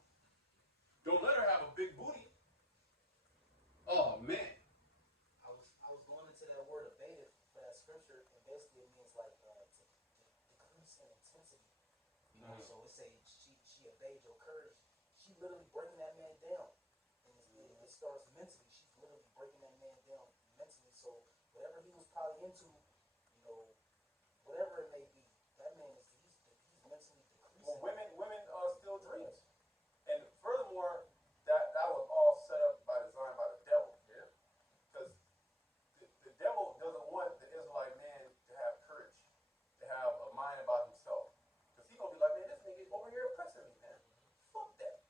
Don't let her have a big booty. Oh man. I was going into that word abated for that scripture, and basically it means like to decrease in intensity. So it say she obeyed your courage. She literally breaking that man down, and it starts mentally. She's literally breaking that man down mentally. So whatever he was probably into, whatever it may be, that man he's mentally decreasing. Well, women steal dreams, and furthermore, that was all set up by design by the devil. Yeah. Because the devil doesn't want the Israelite man to have courage, to have a mind about himself. Because he's gonna be like, man, this nigga over here oppressing me, man. Fuck that.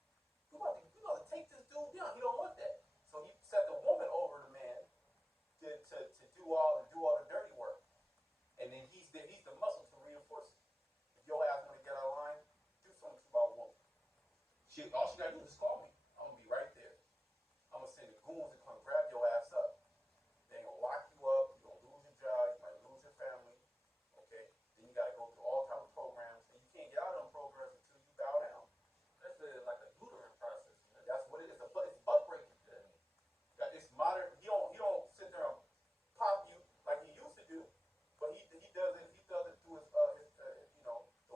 We about to take this dude down. He don't want that. So he set the woman over the man to do all the dirty work. And then he's the muscle to reinforce it. If your ass wanna get out of line, do something about a woman. All she gotta do is just call me. I'm gonna be right there. I'm gonna send the goons to come grab your ass up. They gonna lock you up. You're gonna lose your job. You might lose your family. Okay. Then you gotta go through all type of programs, and you can't get out of them programs until you bow down. That's like a uterine process, man. That's what it is. It's butt breaking. Yeah. It's modern. He don't sit there and pop you like he used to do, but he does it. He does it through his the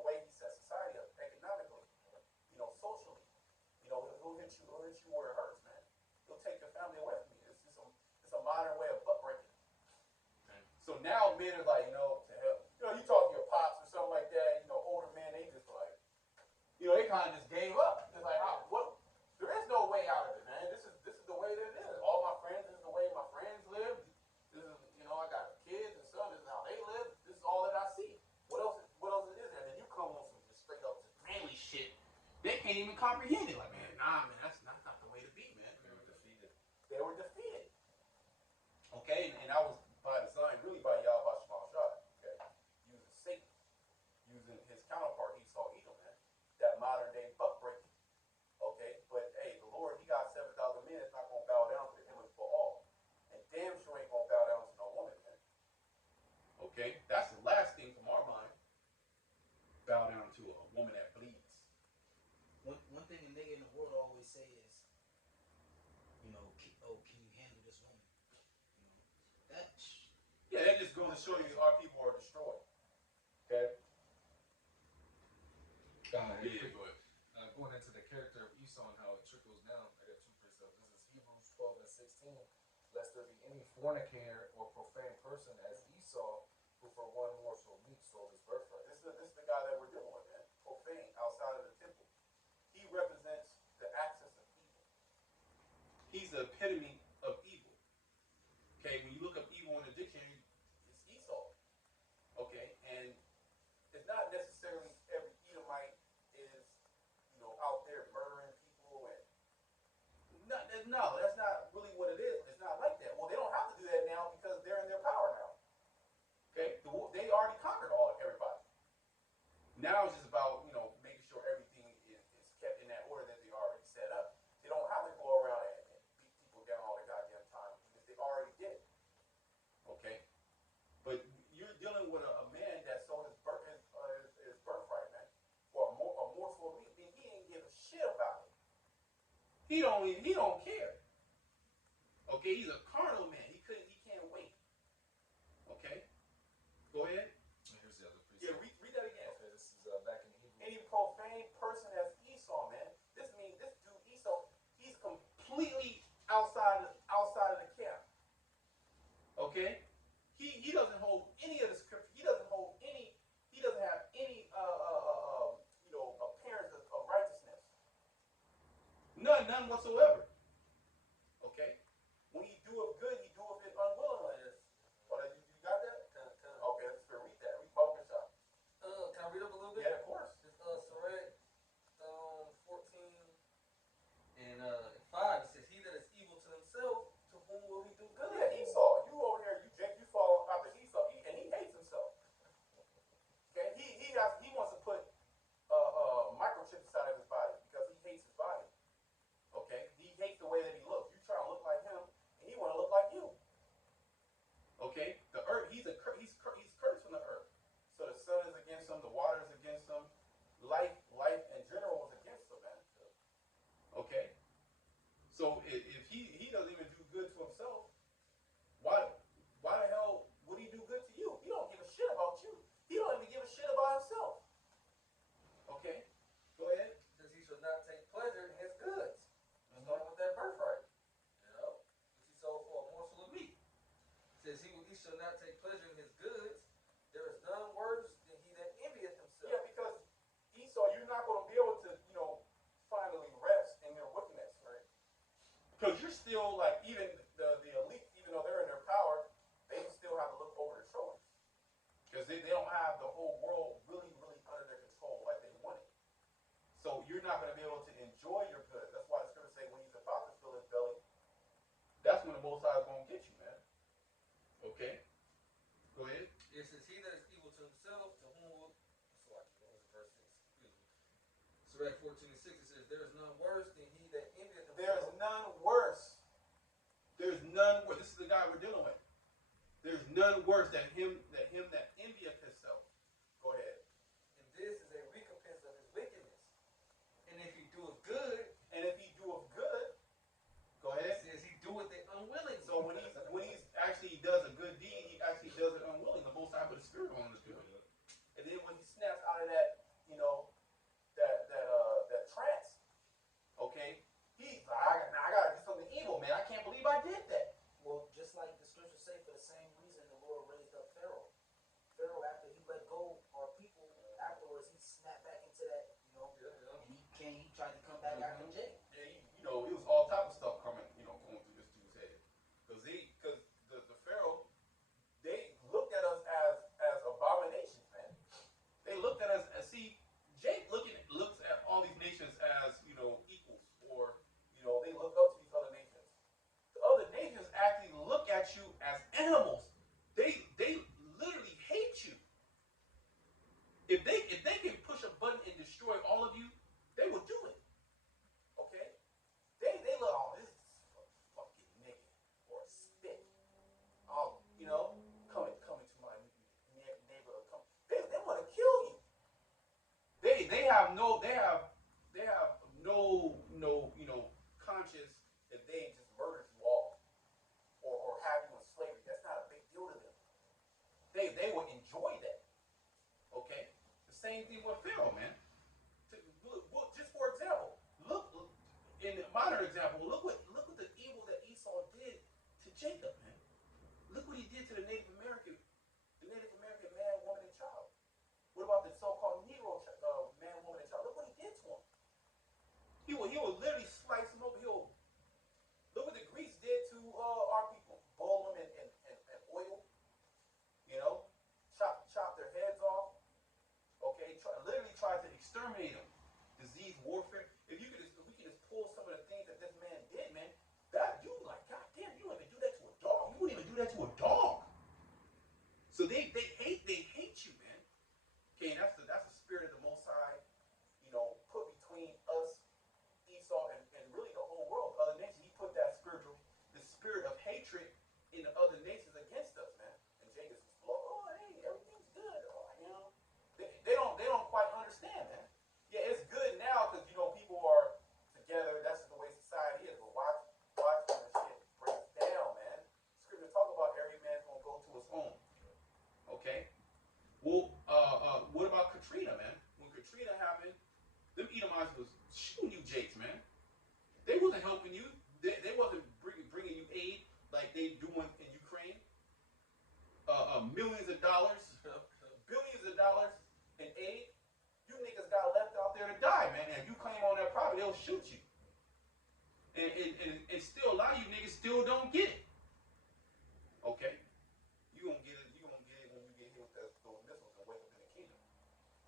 way he sets society up economically, socially. He'll hit you where it hurts, man. He'll take your family away from you. It's a modern way of butt breaking. Okay. So now men are like, to hell. You talk to your pops or something like that, older men, they just like, they kind of just gave up. It's like, what? There is no way out of it, man. This is the way that it is. All my friends, this is the way my friends live. This is, I got kids and stuff. This is how they live. This is all that I see. What else is there? And then you come on some just straight up just manly shit. They can't even comprehend it. Like, man, nah, man, that's not the way to be, man. They were defeated. Okay, and that was by design, really by Yahweh Shema Shah. Okay, using Satan, using his counterpart Esau Edom, man. That modern day buck breaking. Okay, but hey, the Lord, he got 7,000 men. It's not gonna bow down to the image for all, and damn sure ain't gonna bow down to no woman, man. Okay, that's the last thing from our mind. Bow down to a woman that bleeds. One thing a nigga in the world always say is, can you handle this woman? Yeah, that just goes to show you our people are destroyed. Okay. Go ahead. Going into the character of Esau and how it trickles down, I got two precepts. This is Hebrews 12 and 16. Lest there be any fornicator or profane person as Esau, who for one morsel of meat sold his birthright. This is the guy that we're dealing with, man. Profane, outside of the temple. He represents the axis of evil. He's the epitome of evil. Okay, when you look up evil in the dictionary, it's Esau. Okay, and it's not necessarily every Edomite is, out there murdering people and no, that's not really what it is. It's not like that. Well, they don't have to do that now because they're in their power now. Okay, they already conquered everybody. Now it's just about making sure everything is kept in that order that they already set up. They don't have to go around and beat people down all the goddamn time because they already did it. Okay, but you're dealing with a man that sold his birthright, man, for a morsel of meat. He didn't give a shit about it. He don't care. Okay, he's a carnal man. He can't wait. Okay, go ahead. Here's the other precept. Yeah, read that again. Okay, this is back in Hebrews. Any profane person as Esau, man. This means this dude Esau, he's completely outside of the camp. Okay, he doesn't hold any of the scripture. He doesn't have any appearance of righteousness. None whatsoever. Okay, when he doeth good, he doeth it unwillingly. Oh, you got that? Okay, let's read that. Read both this up. Can I read up a little bit? Yeah, of course. It's Spirt 14 and 5. It says, "He that is evil to himself, to whom will Sirach 14:6, it says, "There is none worse than he that envieth There is himself." none worse. There's none worse. This is the guy we're dealing with. There's none worse than him that envieth himself. Go ahead. And this is a recompense of his wickedness. And if he doeth good, And if he doeth good, go it ahead. says he doeth it unwillingly. So when he's actually does a good deed, he actually does it unwilling. The Most High put the Spirit on him to do it. And then when he snaps out of that, that trance, okay, he's like, I gotta do something evil, man. I can't believe I did that. Well, just like the scriptures say, for the same reason the Lord raised up Pharaoh. Pharaoh, after he let go our people, afterwards he snapped back into that, and he tried to come back after Jacob. Yeah, it was all type of stuff going through this dude's head. Because the Pharaoh, they looked at us as abominations, man. They looked at us as, Jake looks at all these nations as, equals, or, they look up to these other nations. The other nations actually look at you as animals. They literally hate you. If they can push a button and destroy all of you, they will do it. Okay? They look, oh, this is a fucking nigga or a spit. Oh, coming to my neighborhood. They want to kill you. They have no conscience if they just murdered you all or have you in slavery. That's not a big deal to them. They will enjoy that. Okay? The same thing with Pharaoh, man. Just for example, look in the modern example, look what the evil that Esau did to Jacob, man. Look what he did to the Native American man, woman, and child. What about the so-called Negro man, woman, and child? Look what he did to him. He will literally slice them open. Look what the Greeks did to our people. Boil them in oil. Chop their heads off. Okay, literally try to exterminate them. Disease, warfare. If we could just pull some of the things that this man did, man, that you like, God damn, you wouldn't even do that to a dog. You wouldn't even do that to a dog. So they hate you, man. Okay, and that's the spirit of the Most High, put between us, Esau, and really the whole world, other nations. He put the spirit of hatred in the other nations against us, man. And Jacob's oh, hey, everything's good. Oh, they don't quite understand, man. Yeah, it's good now because people are together. That's just the way society is. But watch when the shit breaks down, man. Scripture talk about every man's gonna go to his home. Okay. Well, what about Katrina, man? When Katrina happened, them Edomites was shooting you, Jakes, man. They wasn't helping you. They wasn't bringing you aid like they doing in Ukraine. Millions of dollars, billions of dollars in aid. You niggas got left out there to die, man. And if you claim on their property, they'll shoot you. And still, a lot of you niggas still don't get it. Okay? You gonna get it when you get hit with those missiles and wake up in the kingdom.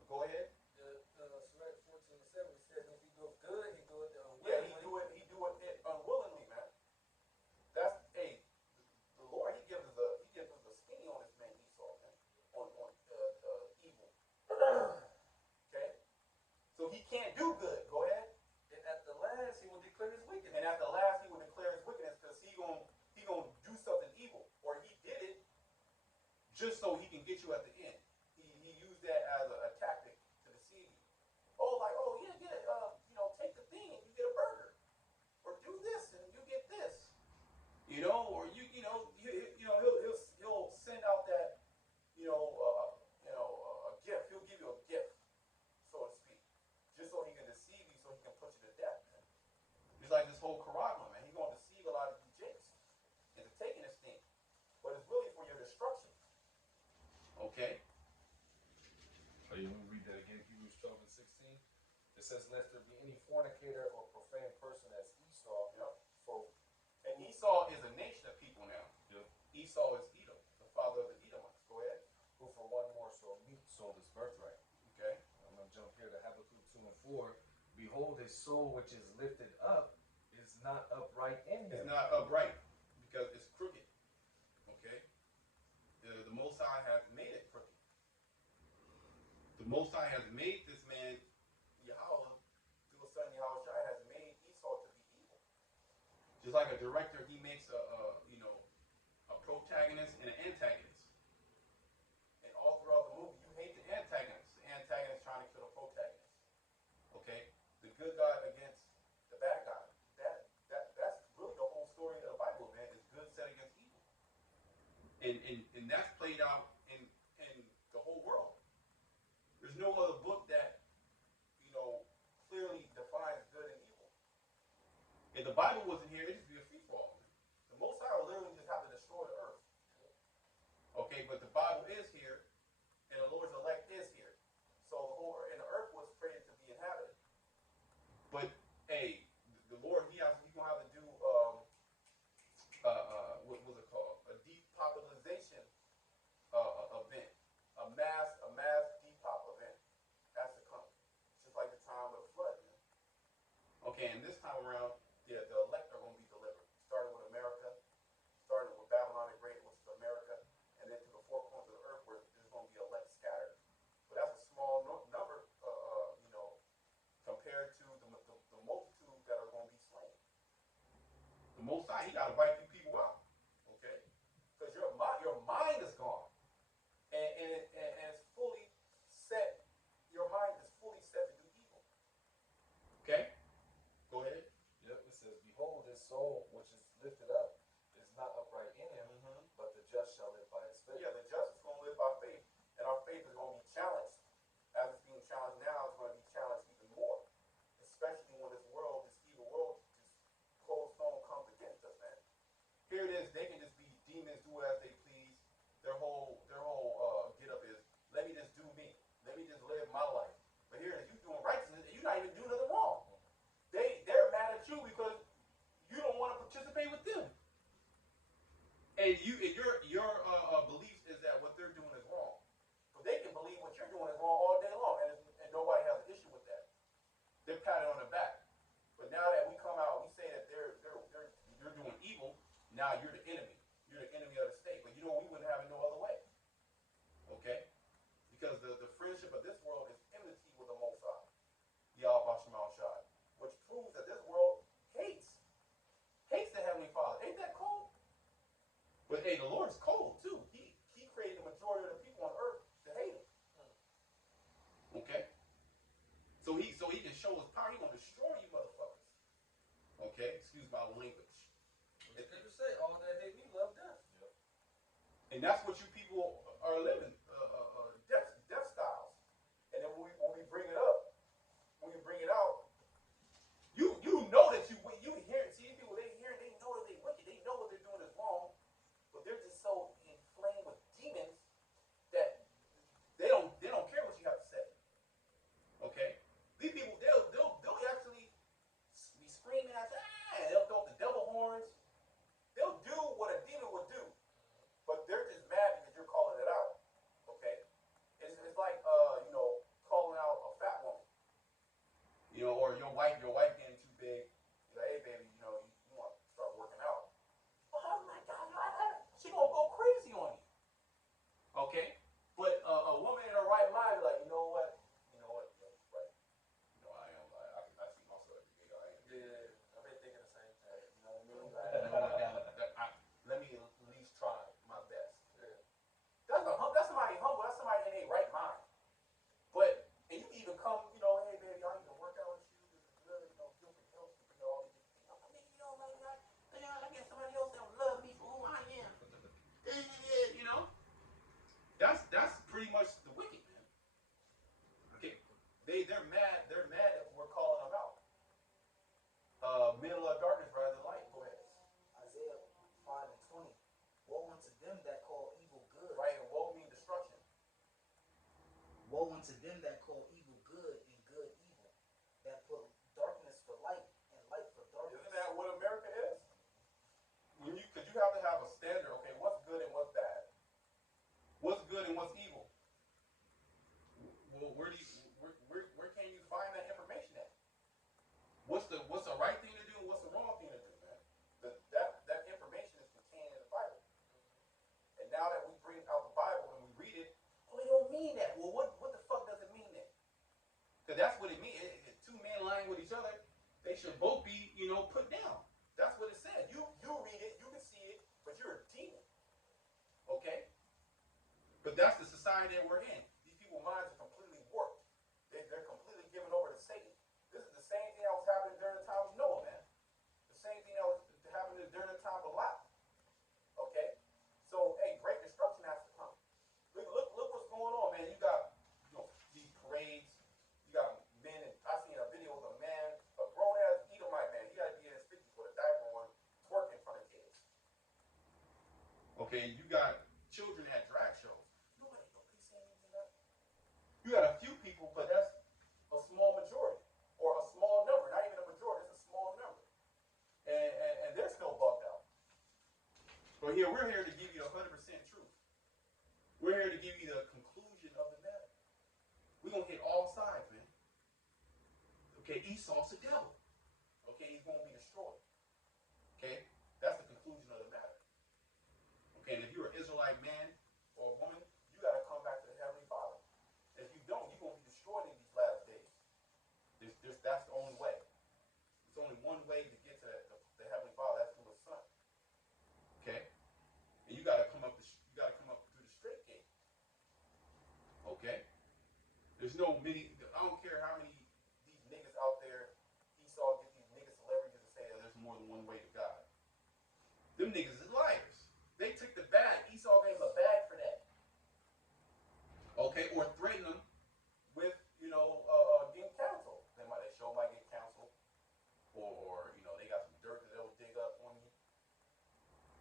But go ahead. Sirach 14:7, it says, if he doeth good, he doeth it unwillingly. Yeah, he do it unwillingly, man. That's the Lord. He gives us a skinny on this man Esau, man. On evil. Okay. So he can't do good. Go ahead. And at the last, he will declare his wickedness. And at the last, he will declare his wickedness because he gonna do something evil, or he did it just so he can get you at the end. He used that as a tactic to deceive you. Take the thing and you get a burger, or do this and you get this, or he'll send out that, a gift. He'll give you a gift, so to speak, just so he can deceive you, so he can put you to death, man. It's like this whole Quran, man. He's gonna deceive a lot of you jakes into taking this thing, but it's really for your destruction. Okay. Oh, you want me to read that again? Hebrews 12:16. It says, "Lest there be any fornicator or profane person as Esau." Yep. And Esau is a nation of people now. Yep. Esau is Edom, the father of the Edomites. Go ahead. Who for one morsel of meat sold his birthright. Okay. I'm going to jump here to Habakkuk 2:4. "Behold, his soul which is lifted up is not upright in him." It's not upright because it's crooked. Okay. The Most High has made it crooked. The Most High has made this man Yahweh Just like a director, he makes a protagonist and an antagonist. And all throughout the movie, you hate the antagonist. The antagonist trying to kill the protagonist. Okay, the good guy against the bad guy. That's really the whole story of the Bible, man. Is good set against evil, and that's played out in the whole world. There's no other book that clearly defines good and evil. If the Bible wasn't here, it'd just be a free fall. The Most High will literally just have to destroy the earth. Okay, but the Bible is here, and the Lord's elect is here. So the earth was created to be inhabited. But hey, the Lord, he gonna have to do what was it called? A depopulation event, a mass depop event. That's to come. It's just like the time of the flood. Man. Okay, and this time around, yeah, the elect are gonna be delivered. Starting with America, starting with Babylon the Great, which is America, and then to the four corners of the earth, where there's gonna be elect scattered. But that's a small number, compared to the multitude that are going to be slain. The Most High, he got to wipe you people out, okay? Because your mind is gone, and it's fully set. Your mind is fully set to do evil. Okay, go ahead. Yep, it says, "Behold, his soul, which is lifted up, is not upright in him, but the just shall live by his faith." Yeah, the just is going to live by faith, and our faith is going to be challenged. As it's being challenged now, it's going to be challenged even more. Especially when this evil world, this cold stone comes against us, man. Here it is, they can just be demons, do as they please. Their whole get up is, let me just do me. Let me just live my life. But here it is, you doing righteousness, and you're not even doing nothing wrong. They're mad at you because you don't want to participate with them. And your beliefs is that what they're doing is wrong. But they can believe what you're doing is wrong all day long, and nobody has an issue with that. They're patted on the back. But now that we come out, we say that they're doing evil. Now you're the enemy. You're the enemy of the state. But we wouldn't have it no other way. Okay? Because the friendship of this world is enmity with the Most High, Yahweh Shemal Shai, which proves that this world hates the Heavenly Father. Ain't that cold? But hey, the Lord's cold too. He created the majority of the people on earth to hate him. Okay? So he can show his power. He's gonna destroy you motherfuckers. Okay? Excuse my language. It's good to say, all that hate me love death. Yep. And that's what you people are living, death styles. And then when we bring it up, when we bring it out, you know that you hear. See, people they know that they wicked. They know what they're doing is wrong, but they're just so inflamed with demons that they don't care what you have to say. Okay, these people they'll actually be screaming at you. They'll throw the devil horns. They'll do what a demon would do, but they're just mad because you're calling it out. Okay, it's like calling out a fat woman. Or your wife getting too big. You're like, hey baby, you want to start working out. Oh my God, she gonna go crazy on you. Okay, but a woman in her right mind is like, you know what, yeah, right. I see myself every day. I am. Yeah, I've been thinking the same thing. You know what I mean? Let me at least try my best. Yeah. That's somebody humble. That's somebody in their right mind. But and you even come, hey baby, I need to work out with you. This is good. Different health, all these things. I get somebody else that will love me for who I am. That's pretty much the wicked, man. Okay, they're mad. They're mad that we're calling them out. Middle of darkness rather than light. Go ahead. Isaiah 5:20. Woe unto them that call evil good. Right, and woe means destruction. Woe unto them that call evil good and good evil, that put darkness for light and light for darkness. Isn't that what America is? Because you have to have a standard. Okay, what's good and what's bad? What's good and what's evil? Well, where can you find that information at? What's the right thing to do and what's the wrong thing to do, man? That information is contained in the Bible. And now that we bring out the Bible and we read it, well, it don't mean that. Well, what the fuck does it mean then? Because that's what it means. Two men lying with each other, they should both be, put down. That's what it says. society that we're in. These people's minds are completely warped. They're completely given over to Satan. This is the same thing that was happening during the time of Noah, man. The same thing that was happening during the time of Lot. Okay? So, hey, great destruction has to come. Look what's going on, man. You got, these parades. You got men. I seen a video with a man, a grown ass Edomite man. He got to be in his 50s with a diaper on, twerking in front of kids. Okay, you got children at drag shows. Nobody saying anything about that. You got a few people, but that's a small majority or a small number. Not even a majority. It's a small number, and they're still bugged out. But here we're here to give you 100% truth. We're here to give you the conclusion of the matter. We're gonna hit all sides, man. Okay, Esau's the devil. Okay, he's gonna be destroyed. Okay, that's the conclusion of the matter. Okay, and if you're an Israelite man or woman, you got to come back to the Heavenly Father. If you don't, you're going to be destroyed in these last days. That's the only way. There's only one way to get to the Heavenly Father. That's through His Son. Okay, and you got to come up through the straight gate. Okay, there's no many. I don't care how many these niggas out there. Esau get these niggas celebrities to say that there's more than one way to God. Them niggas is liars. They took the bag. Esau gave him a bag for that. Okay, or threaten them with, getting canceled. They might get canceled, or they got some dirt that they'll dig up on you.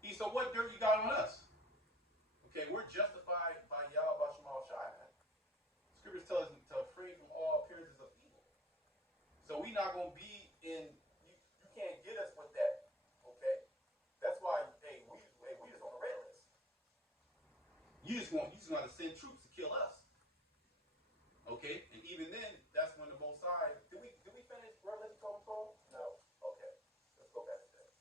Esau, what dirt you got on us? Okay, we're justified by Yahweh Shemal Shai, man. Scriptures tell us to refrain from all appearances of evil. So we not gonna be in. You can't get us with that. Okay, that's why. We just on the red list. You just want to send troops to kill us. Okay, and even then, that's when the Most High. Did we finish Revelation 12? No. Okay, let's go back to that.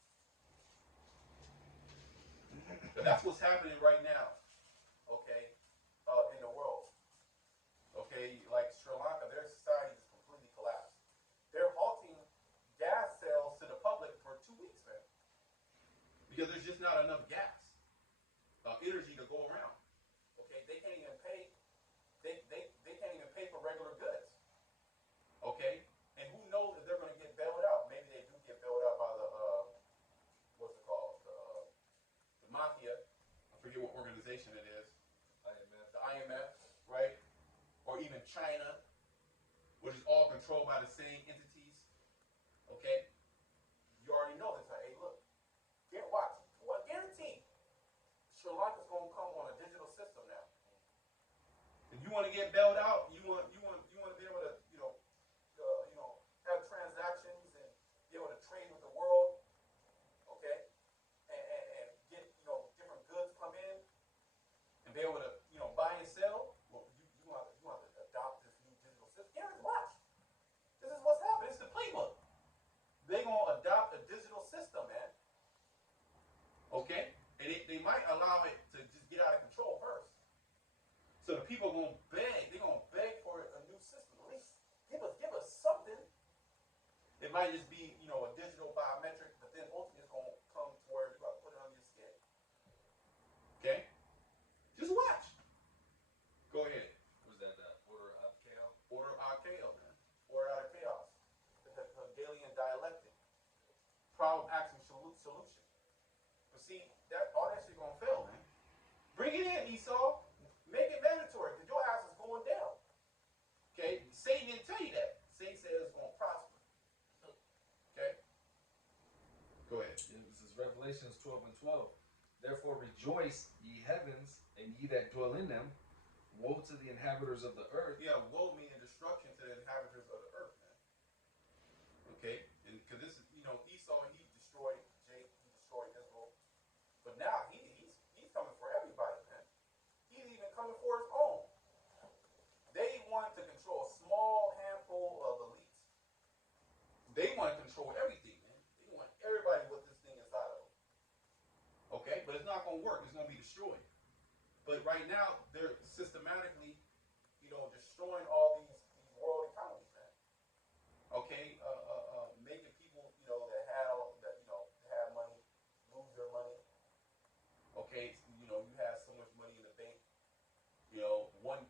But that's what's happening right now. Okay, in the world. Okay, like Sri Lanka, their society just completely collapsed. They're halting gas sales to the public for 2 weeks, man, because there's just not enough gas, energy to go around. Okay, they can't even pay. They can't even pay for regular goods. Okay, and who knows if they're going to get bailed out? Maybe they do get bailed out by the what's it called? The mafia. I forget what organization it is. IMF. The IMF, right? Or even China, which is all controlled by the same entities. Okay, you already know this. Hey, look, watch. What guarantee? Sri Lanka's gonna come on a digital system now. If you want to get bailed out, you want to be able to have transactions and be able to trade with the world, okay, and get different goods come in and be able to buy and sell. Well, you want to adopt this new digital system. Guys, watch. This is what's happening. It's the playbook. They're gonna adopt a digital system, man. Okay, and they might allow it to just get out of control first. So the people are gonna beg. They're gonna beg for a new system. At least give us something. It might just be a digital biometric, but then ultimately it's gonna come to where you gotta put it on your skin. Okay, just watch. Go ahead. Who's that? Order of chaos. Order out chaos, man. Order out of chaos. The Hegelian dialectic. Problem, action, solution. But see, all that shit gonna fail, man. Bring it in, Esau. Make it mandatory, because your ass is going down. Okay? Satan didn't tell you that. Satan said it's gonna prosper. Okay? Go ahead. This is Revelations 12:12. Therefore rejoice, ye heavens, and ye that dwell in them. Woe to the inhabitants of the earth. Yeah, woe meaning destruction to the inhabitants of the earth, man. Okay? And because this is, Esau, he destroyed Israel. But now he's coming for everybody, man. He's even coming for his own. They want to control a small handful of elites. They want to control everything, man. They want everybody with this thing inside of them. Okay? But it's not going to work. It's going to be destroyed. But right now, they're systematically, destroying all these world economies, man. Okay, making people, that have money, lose their money. Okay, you have so much money in the bank. One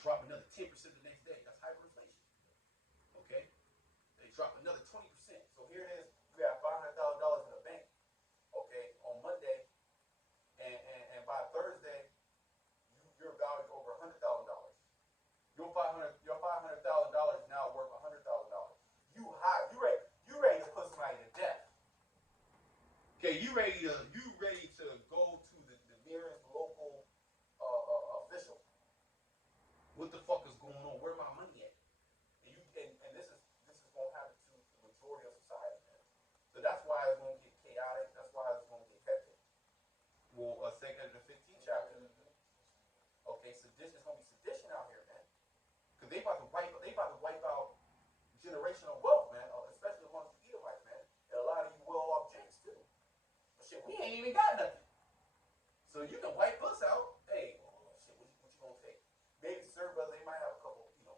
drop another 10% the next day. That's hyperinflation. Okay? They drop another 20%. So here it is. You have $500,000 in the bank, okay, on Monday, and by Thursday, you're valued over $100,000. Your $500,000 is now worth $100,000. You ready to put somebody to death. Okay, you ready to go to the nearest local official. What the fuck is going on? Where my money at? And this is gonna happen to the majority of society, man. So that's why it's gonna get chaotic. That's why it's gonna get hectic. Well, 2nd to 15th chapter. Okay, sedition is gonna be sedition out here, man. Because they about to wipe out generational wealth, man. Especially amongst the Edomites, man. And a lot of you well-off gents too. But shit, we ain't even got nothing. So you can wipe us out. Hey, shit, what you gonna take? Maybe certain brothers, they might have a couple, $100,000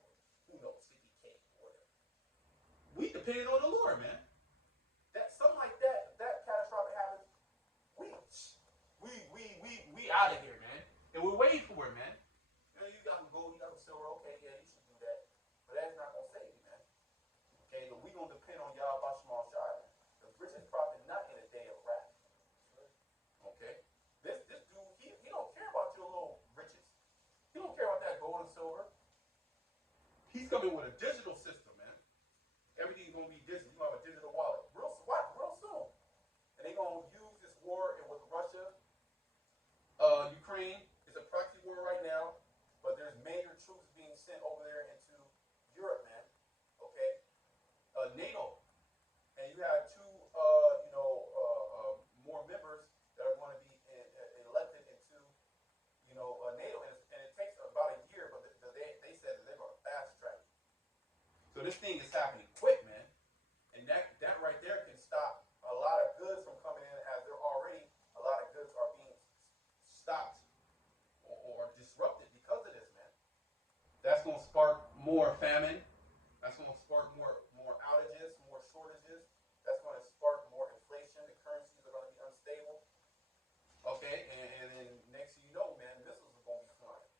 or who knows, 50K or whatever. We depending on the Lord, man. That something like that catastrophic happens, we out of here, man. And we're waiting for it, man. You got gold, you got silver, okay, yeah, you should do that. But that's not gonna save you, man. Okay, but we gonna depend on Yahweh Shema Shai, man. The richest prophet not in a day of wrath. Okay? This dude, he don't care about your little riches. He don't care about that gold and silver. He's coming with a digital system, man. Everything's gonna be digital. You have a digital wallet. Real soon. And they're gonna use this war with Russia, Ukraine. It's a proxy war right now, but there's major troops being sent over there into Europe, man. Okay? NATO. And you have two, more members that are going to be elected into, NATO, and it takes about a year, but they said that they're going to fast track it. So this thing is happening quick, man, and that right there can stop a lot of goods from coming in, as there already a lot of goods are being stopped or disrupted because of this, man. That's going to spark more famine. That's going to spark more outages, more shortages. That's going to spark more inflation. The currencies are going to be unstable. Okay, and then next thing you know, man, missiles are going to be flying.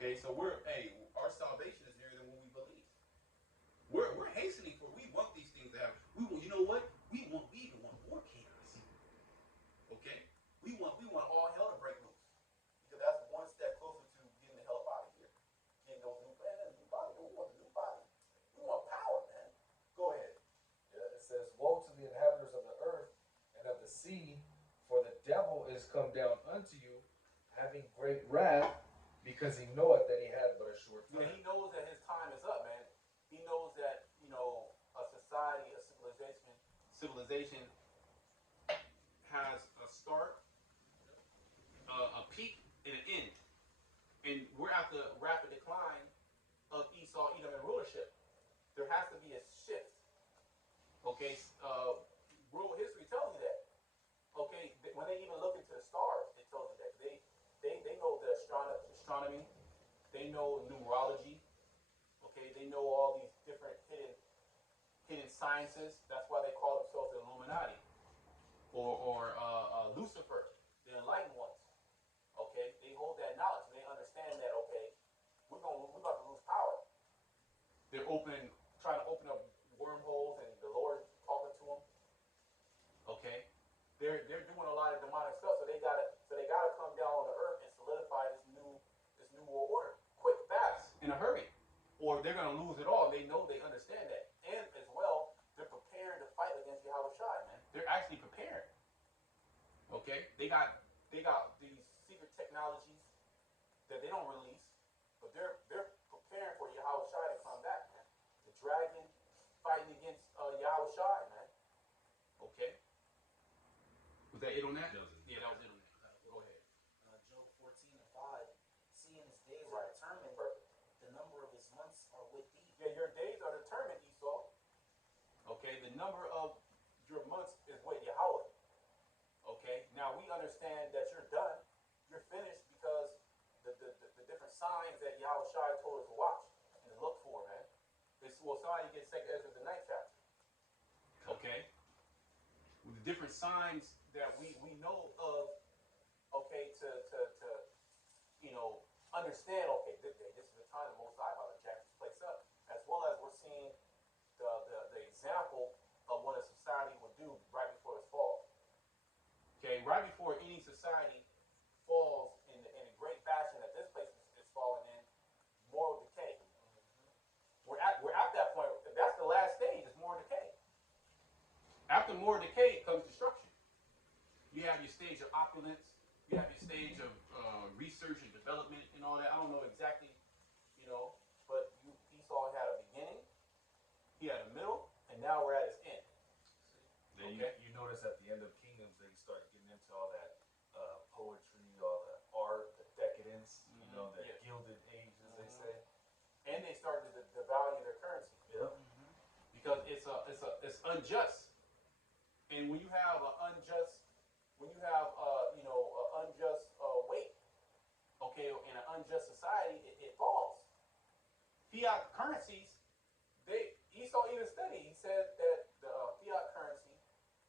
Okay, so our salvation is nearer than what we believe. We're hastening for. We want these things to happen. You know what? We even want more chaos. Okay, we want all hell to break loose, because that's one step closer to getting the hell out of here. Getting those new body. We want the new body. We want power, man. Go ahead. Yeah, it says, "Woe to the inhabitants of the earth and of the sea, for the devil is come down unto you, having great wrath, because he knoweth that he had but a short time." Yeah, he knows that his time is up, man. He knows that a society, a civilization has a start, a peak, and an end, and we're at the rapid decline of Esau, Edom, and rulership. There has to be a shift. Okay, world history tells you that. Okay, when they even look into the stars, it tells you that they know the astronomy, they know numerology. Okay, they know all these different hidden sciences. That's why they call themselves the Illuminati or Lucifer, the enlightened ones. Okay, they hold that knowledge. They understand that. Okay, we're about to lose power. They're trying to open up wormholes, and the Lord is talking to them. Okay, they're doing a lot of demonic stuff, so they gotta come down on the earth and solidify this new world order, quick, fast, in a hurry, or they're gonna lose it all. They know, they understand that, and as well, they're preparing to fight against Yahweh Shai, man. They're actually preparing. Okay, they got these secret technologies that they don't release, but they're preparing for Yahweh Shai to come back, man. The dragon fighting against Yahweh Shai, man. Okay. Was that it on that? Yeah, that was it on that. Go ahead. Job 14:5. Seeing his days are determined, the number of his months are with thee. Yeah, your days are determined, Esau. Okay, the number of your months is with Yahweh. Okay, now we understand that you're done, you're finished, because the different signs that Yahweh Shai told us to watch and to look for, man. Somebody get 2nd Ezra, the 9th chapter. Okay, with the different signs that we know of. Okay, to understand, okay, this is the time the Most High about to jack this place up, as well as we're seeing the example of what a society would do right before its fall. Okay, right before any society falls in a great fashion that this place is falling in, moral decay. We're at that point. That's the last stage. Is moral decay. After moral decay comes destruction. You have your stage of opulence. You have your stage of research and development and all that. I don't know exactly, but Esau had a beginning, he had a middle, and now we're at its end. Then Okay. you notice at the end of Kingdoms, they start getting into all that poetry, all the art, the decadence, the Gilded Age, as they say. And they started to devalue their currency. Yep. Because it's unjust. And when you have an unjust, weight, okay, in an unjust society, it falls. Fiat currencies, Esau even studied. He said that the fiat currency,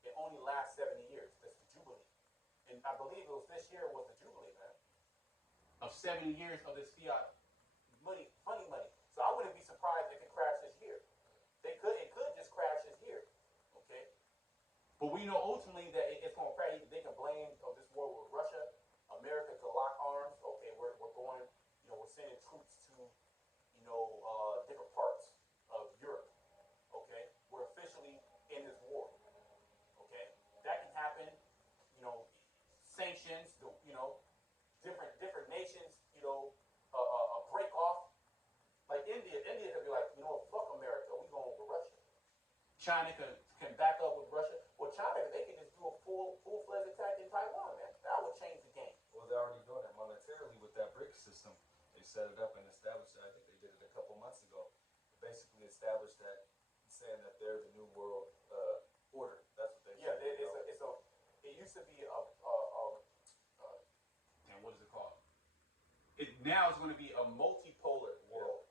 it only lasts 70 years. That's the jubilee, and I believe it was this year was the jubilee, man, of 70 years of this fiat funny money. So I wouldn't be surprised if it crashed this year. It could just crash this year, okay? But we know ultimately that it's going to crash. They can blame this war with Russia, America to lock arms. Okay, we're going, we're sending troops to, different parts of Europe. Okay, we're officially in this war. Okay, that can happen. Sanctions. Different nations. A break off. Like India could be like, fuck America. We going over Russia. China can back up with Russia. Well, China, they can just do a full-fledged attack in Taiwan, man. That would change the game. Well, they're already doing it monetarily with that BRIC system. They set it up and established it. I think they did it a couple months ago. Basically established that, saying that they're the new world order. That's what they Yeah, say. it used to be and what is it called? Now it's going to be a multipolar world.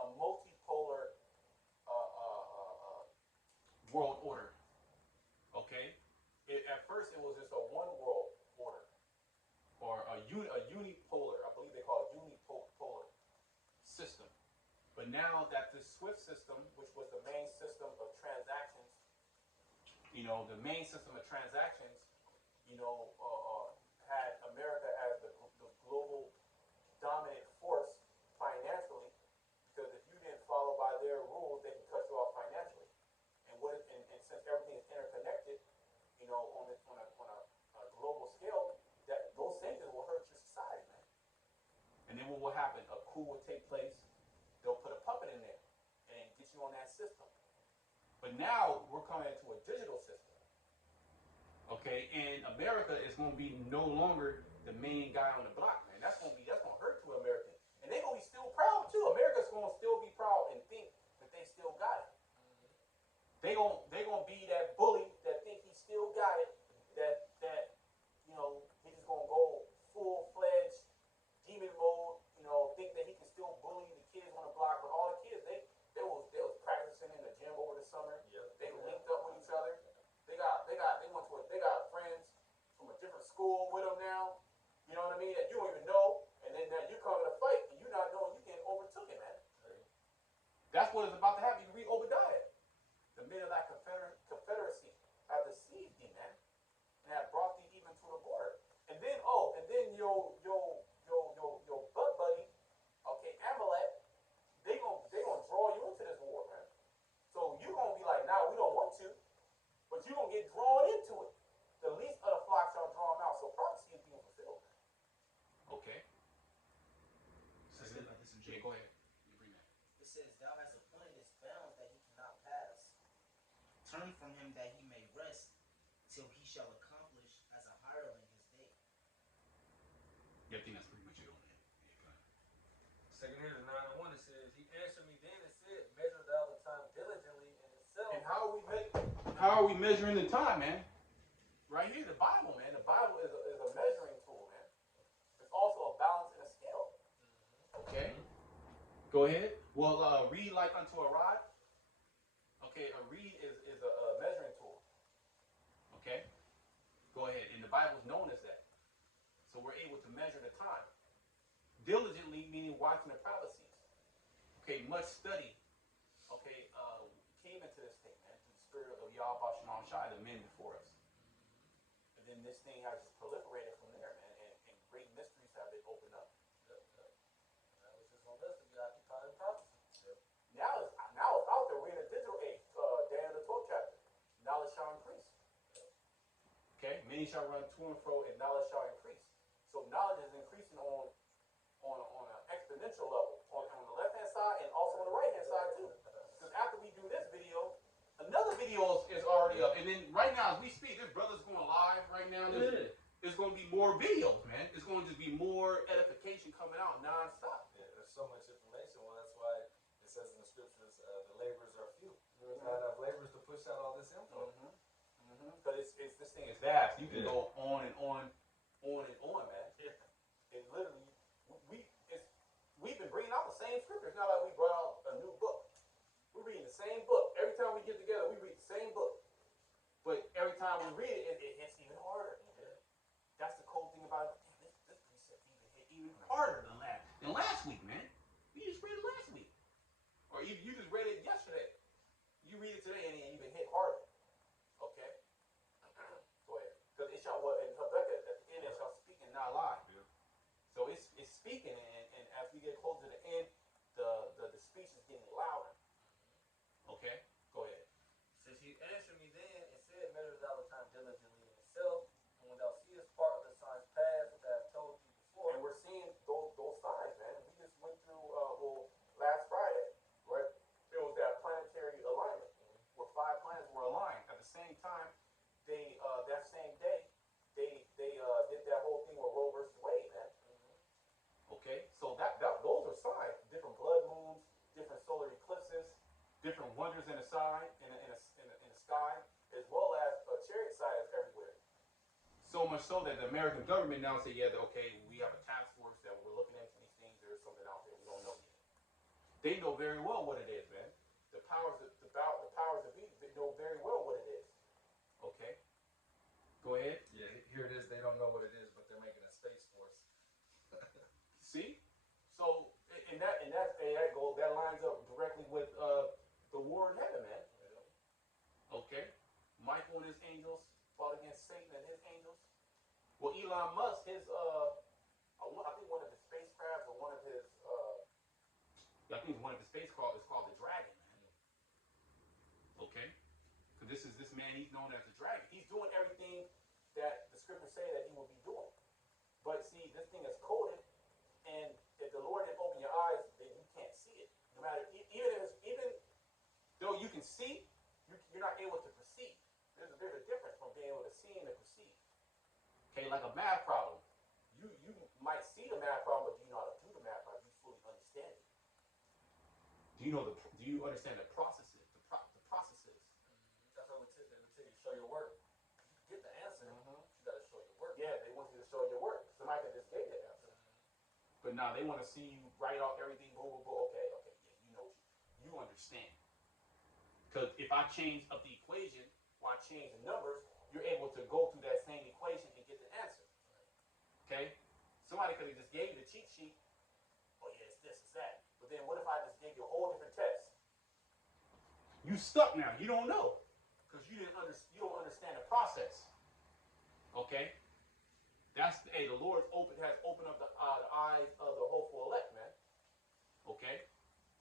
A multipolar world order. Okay? At first, it was just a one world order. Or a unipolar. I believe they call it unipolar system. But now that this SWIFT system, which was the main system of transactions, had America as the global dominant force financially, because if you didn't follow by their rules, they can cut you off financially. And since everything is interconnected, on a global scale, that those sanctions will hurt your society, man. And then what will happen? A coup will take place. They'll put a puppet in there and get you on that system. But now we're coming into a digital system. Okay, and America is going to be no longer the main guy on the block, man. That's going to hurt to Americans, and they're going to be still proud too. America's going to still be proud and think that they still got it. They gonna be that bully that think he still got it. That he's just gonna go full-fledged demon mode. Think that he can still bully the kids on the block, but all the kids they was practicing in the gym over the summer. Yep. They linked up with each other. They got friends from a different school with them now. You know what I mean? That you don't even know, and then now you come to the fight and you not knowing you getting overtook it, man. That's what is about to happen. You read Obadiah. The men of that confederacy have deceived thee, man, and have brought thee even to the border. And then your butt buddy, okay, Amalek, they gonna draw you into this war, man. So you gonna be like, nah, we don't want to, but you gonna get drawn into it. The least of the flock shall draw them out. So prophecy is being fulfilled. Okay. I still got this in Yeah, go ahead. You bring that. It says, "Thou hast appointed his bounds that he cannot pass. Turn from him that he may rest, till he shall accomplish as a hireling his day." Yeah, I think that's pretty much it on that. Yeah, Second Ezra 9:1, it says, "He answered me then and said, Measure thou the time diligently in itself." and how are we measuring the time, man? Right here, the Bible, man. The Bible is a measuring tool, man. It's also a balance and a scale. Okay. Go ahead. Well, read like unto a rod. Okay, a reed is a measuring tool. Okay. Go ahead. And the Bible is known as that. So we're able to measure the time. Diligently meaning watching the prophecies. Okay, much study. Okay, came into this thing, man, through the spirit of Yahweh Shalom Shai, the men before us. And then this thing has just proliferated from there, man, and great mysteries have been opened up. That was just on this to be occupied in prophecy. Now it's out there. We're in a digital age. Daniel the 12th chapter. Knowledge shall increase. Okay, many shall run to and fro, and knowledge shall increase. So knowledge is increasing on an exponential level on the left hand side and also on the right hand side too. Because after we do this video, another video is already up, and then right now as we speak, this brother's going live right now. There's going to be more videos, man. It's going to be more edification coming out nonstop. Yeah, there's so much information. Well, that's why it says in the scriptures, the laborers are few. There's not enough laborers to push out all this info. Because it's this thing is vast. You can go on and on, man. Yeah. It literally, we've been bringing out the same scriptures. Not like we brought out a new book. We're reading the same book. Every time we get together, we read the same book. But every time we read it, it hits even harder. That's the cool thing about it. This precept even hit even harder than last week, man. We just read it last week. Or you just read it yesterday. You read it today and it even hit harder. Okay? Go ahead. Because it shall, in Habakkuk, at the end, it shall speak and not lie. Yeah. So it's speaking, and as we get closer to the end, the speech is getting louder. Okay? Go ahead. Since he answered me then and said, measure thou the time diligently in itself, and when thou seest part of the signs past, which I have told thee before. And we're seeing those signs, man. We just went through, last Friday, right? It was that planetary alignment where 5 planets were aligned. At the same time, they that same day, they did that whole thing with Roe versus Wade, man. Okay? So those are signs. Different blood moons, different solar eclipses, different wonders in the sky, in the sky, as well as chariot signs everywhere. So much so that the American government now say, yeah, okay, we have a task force that we're looking into these things. There's something out there we don't know yet. They know very well what it is, man. The powers of be, they know very well what it is. Okay. Go ahead. Yeah, here it is. They don't know what it is, but they're making a space force. See? So that lines up directly with the war in heaven, man. Okay. Michael and his angels fought against Satan and his angels. Well, Elon Musk, I think one of his spacecrafts or one of his I think one of his spacecraft is called the Dragon, man. Okay. Because this man, he's known as the Dragon. He's doing everything that the scriptures say that he will be doing. But see, this thing is coded, and if the Lord didn't open your eyes, then you can't see it. No matter, even though you can see, you're not able to perceive. There's a difference from being able to see and to perceive. Okay, like a math problem. You might see the math problem, but do you know how to do the math problem? Do you fully understand it? Do you understand the processes? The processes. That's what we tell you to show your work. You can get the answer, you got to show your work. Yeah, they want you to show your work. Somebody that just gave the answer. But now they want to see you write out everything, boom, boom, boom. Okay, yeah, you understand. Because if I change up the equation, or I change the numbers, you're able to go through that same equation and get the answer. Okay? Somebody could have just gave you the cheat sheet. Oh yeah, it's this, it's that. But then what if I just gave you a whole different test? You stuck now. You don't know. Because you don't understand the process. Okay? The Lord has opened up the eyes of the hopeful elect, man. Okay?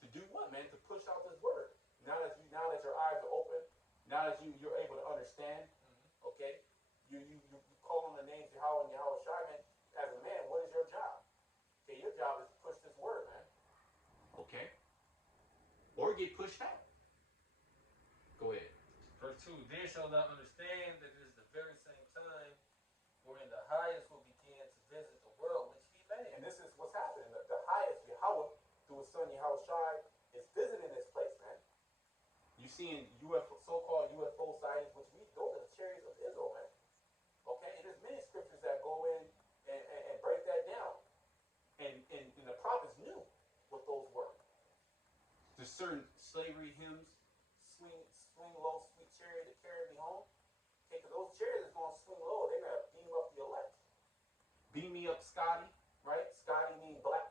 To do what, man? To push out this word. Now that your eyes are open, now that you're able to understand, okay? You call on the names of Yahweh and Yahweh Shai, man. As a man, what is your job? Okay, your job is to push this word, man. Okay? Or get pushed out. Go ahead. Verse 2, then shall thou understand that it is the very same time wherein the highest will begin to visit the world which he made. And this is what's happening. The highest, Yahweh, through his son Yahweh Shai, is visiting this place, man. You seeing so-called UFO sightings, those are the chariots of Israel, man. Okay? And there's many scriptures that go in and break that down. And the prophets knew what those were. There's certain slavery hymns, swing low, sweet chariot to carry me home. Okay, because those chariots is going to swing low. They're going to beam up the elect. Beam me up, Scotty, right? Scotty means black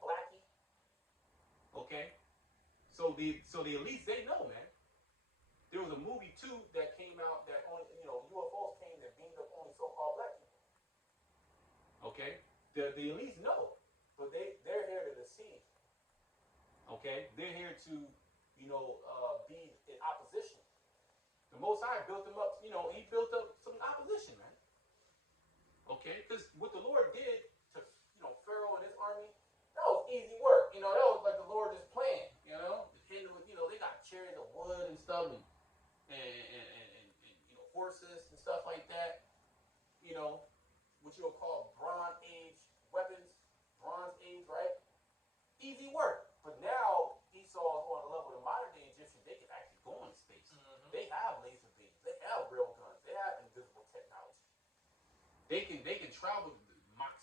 the elites, they know, man. There was a movie too that came out that only UFOs came that beamed up only so-called black people. Okay, the elites know, but they're here to deceive. Okay, they're here to be in opposition. The Most High built them up. He built up some opposition, man. Okay, because what the Lord did to Pharaoh and his army, that was easy work. That was like the Lord just playing. They got chariots of wood and stuff, and horses and stuff like that. What you'll call Bronze Age weapons, Bronze Age, right? Easy work. But now Esau is on a level of modern day Egyptians. They can actually go into space. Mm-hmm. They have laser beams. They have real guns. They have invisible technology. They can travel different Mach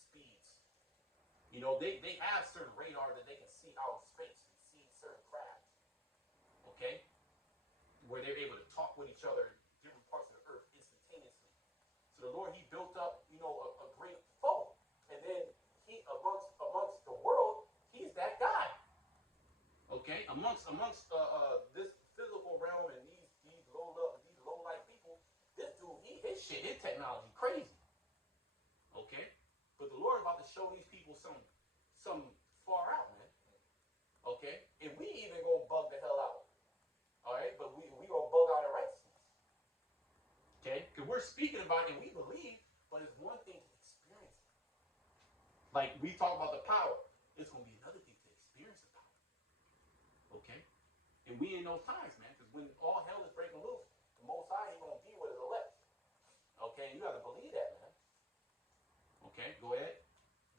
speeds. They have certain radar that they can see out in space and see certain craft. Okay, where they're able to talk with each other in different parts of the earth instantaneously. So the Lord, He built up a great foe, and then He amongst the world, He's that guy. Okay, amongst this physical realm and these low life people, this dude, his technology crazy. Okay, but the Lord is about to show these people some far out, man. Okay, and we even gonna bug the hell out. All right, but we gonna bug out in righteousness. Okay, because we're speaking about it and we believe, but it's one thing to experience it. Like we talk about the power, it's gonna be another thing to experience the power. Okay, and we in those times, man, because when all hell is breaking loose, the Most High He gonna be with His elect. Okay, and you got to believe that, man. Okay, go ahead.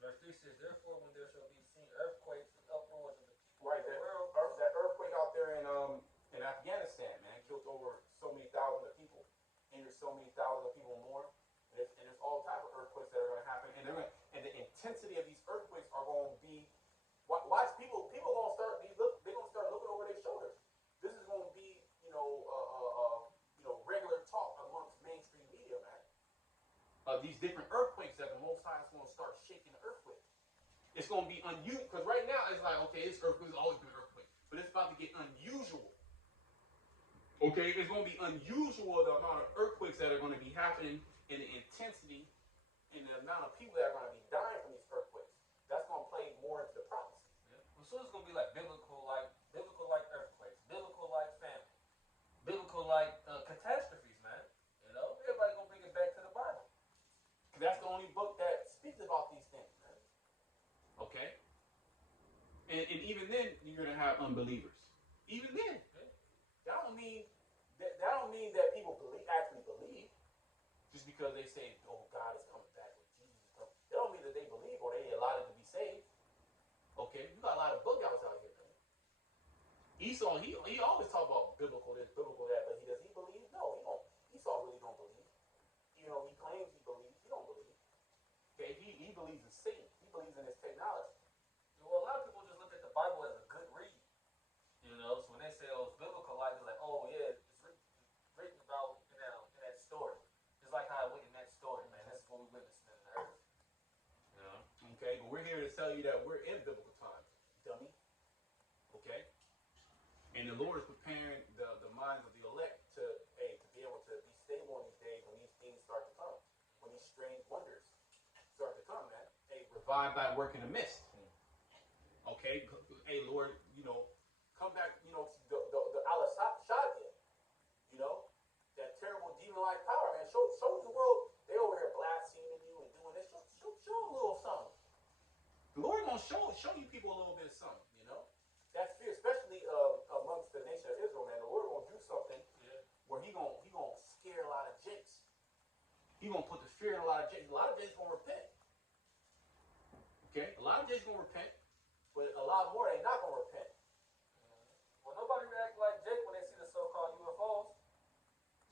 Verse 3 says, therefore, when there shall be seen earthquakes and uproars of the people right, of the world. That earthquake out there in Afghanistan, man, killed over so many thousands of people, injured so many thousands of people more, and there's all type of earthquakes that are going to happen, and the intensity of these earthquakes are going to be. Watch people going to start. They're going to start looking over their shoulders. This is going to be, regular talk amongst mainstream media, man. These different earthquakes that the Most High is going to start shaking the earthquake. It's going to be unusual because right now it's like, okay, this earthquake has always been an earthquake, but it's about to get unusual. Okay, it's going to be unusual the amount of earthquakes that are going to be happening and the intensity and the amount of people that are going to be dying from these earthquakes. That's going to play more into the prophecy. Yeah. Well, so it's going to be like biblical earthquakes, biblical famine, biblical catastrophes, man. Everybody going to bring it back to the Bible. Because that's the only book that speaks about these things, man. Okay? And even then, you're going to have unbelievers. Even then. Yeah. That don't mean that people actually believe just because they say, oh, God is coming back or Jesus is coming. That don't mean that they believe or they allowed to be saved. Okay? You got a lot of bug outs out here, man. Esau, he always talk about biblical this, biblical that, but does he believe? No, he don't. Esau really don't believe. He claims he believes. He don't believe. Okay, he believes in Satan. He believes in his technology. Well, a lot of people just look at the Bible as a good read. So when they say, oh, it's biblical, it's like, oh, yeah, it's written about in that story. Just like how it went in that story, man. That's what we witnessed in the earth. Okay, but we're here to tell you that we're in biblical times, dummy. Okay? And the Lord is preparing the minds of the elect to be able to be stable in these days when these things start to come. When these strange wonders start to come, man. Hey, revive thy work in the midst. Okay? Hey, Lord, come back, the Al-Shadia, that terrible demon-like power, man. Show the world, they over here blaspheming you and doing this. Show them a little something. The Lord gonna show you people a little bit of something, That fear, especially amongst the nation of Israel, man. The Lord gonna do something where he gonna scare a lot of jakes. He gonna put the fear in a lot of jakes. A lot of jakes gonna repent. Okay, a lot of jakes gonna repent, but a lot more they not gonna repent. Well, nobody react like Jake when they see the so-called UFOs,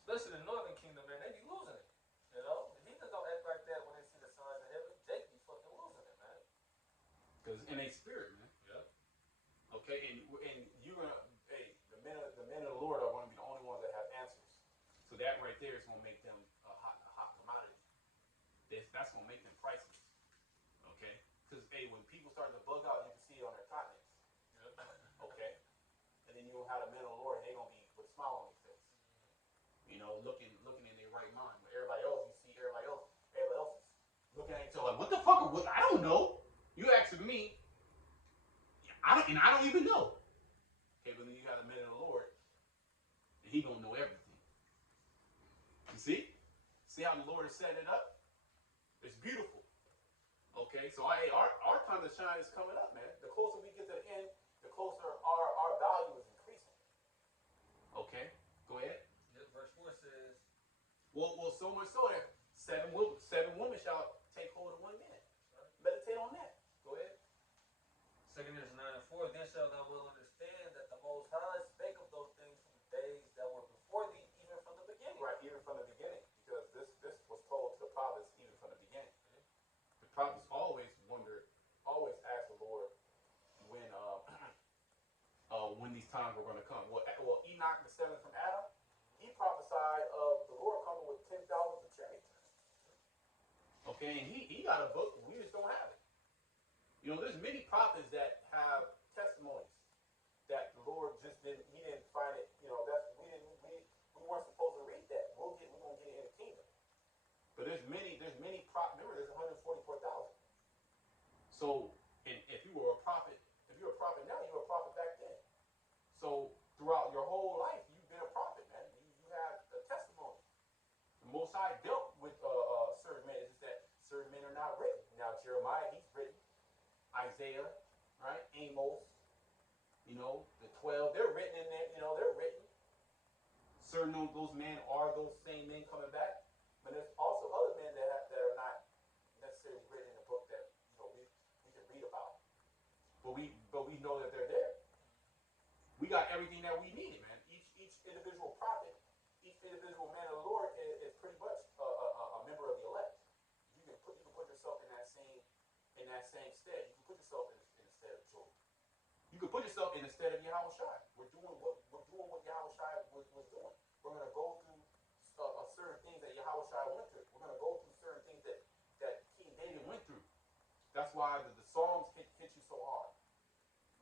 especially the Northern Kingdom, man. They be losing it. The heathens don't act like that when they see the signs of heaven. Jake be fucking losing it, man. Because in a spirit, man. Yeah. Okay, and you're gonna, the men of the Lord are going to be the only ones that have answers. So that right there is going to make them a hot commodity. That's going to make them priceless. Okay, because when people start to bug out, you can see it on their continents. Yeah. Okay, have the men of the Lord, and they're gonna be with a smile on their face. Looking in their right mind. But everybody else, you see everybody else is looking at each other like, what the fuck? What? I don't know. You asking me, I don't even know. Okay, but then you have the men of the Lord, and He gonna know everything. You see? See how the Lord is setting it up? It's beautiful. Okay, so our time to shine is coming up, man. The closer we get to the end, the closer our value is increasing. Okay, go ahead. Yep, verse 4 says, Well, so much so that seven women shall take hold of one man. Meditate on that. Go ahead. 2 Corinthians 9 and 4, then shalt thou well understand that the Most High spake of those things from the days that were before thee, even from the beginning. Right, even from the beginning, because this was told to the prophets even from the beginning. The prophets always asked the Lord when these times were going to come. Well, Enoch, the seventh from Adam, he prophesied of the Lord coming with 10,000 of chariots. Okay, and he got a book, we just don't have it. There's many prophets that have testimonies that the Lord just didn't find it. We weren't supposed to read that. We're gonna get it in the kingdom. But there's many prophets. Remember, there's 144,000. So, and if you're a prophet now, you were a prophet back then. So throughout your whole life, you've been a prophet, man. You have a testimony. The Most High dealt with certain men. It's just that certain men are not written. Now Jeremiah, he's written. Isaiah, right? Amos, the 12, they're written in there. They're written. Certain of those men are those same men coming back. But there's also other men that are not necessarily written in a book that we can read about. But we know that they're there. We got everything that we needed, man. Each individual prophet, each individual man of the Lord is pretty much a member of the elect. You can put yourself in that same stead. You can put yourself in the stead of Job. You can put yourself in the stead of Yahushua. We're doing what Yahushua was doing. We're gonna go through certain things that Yahushua went through. We're gonna go through certain things that King David went through. That's why the Psalms hit you so hard.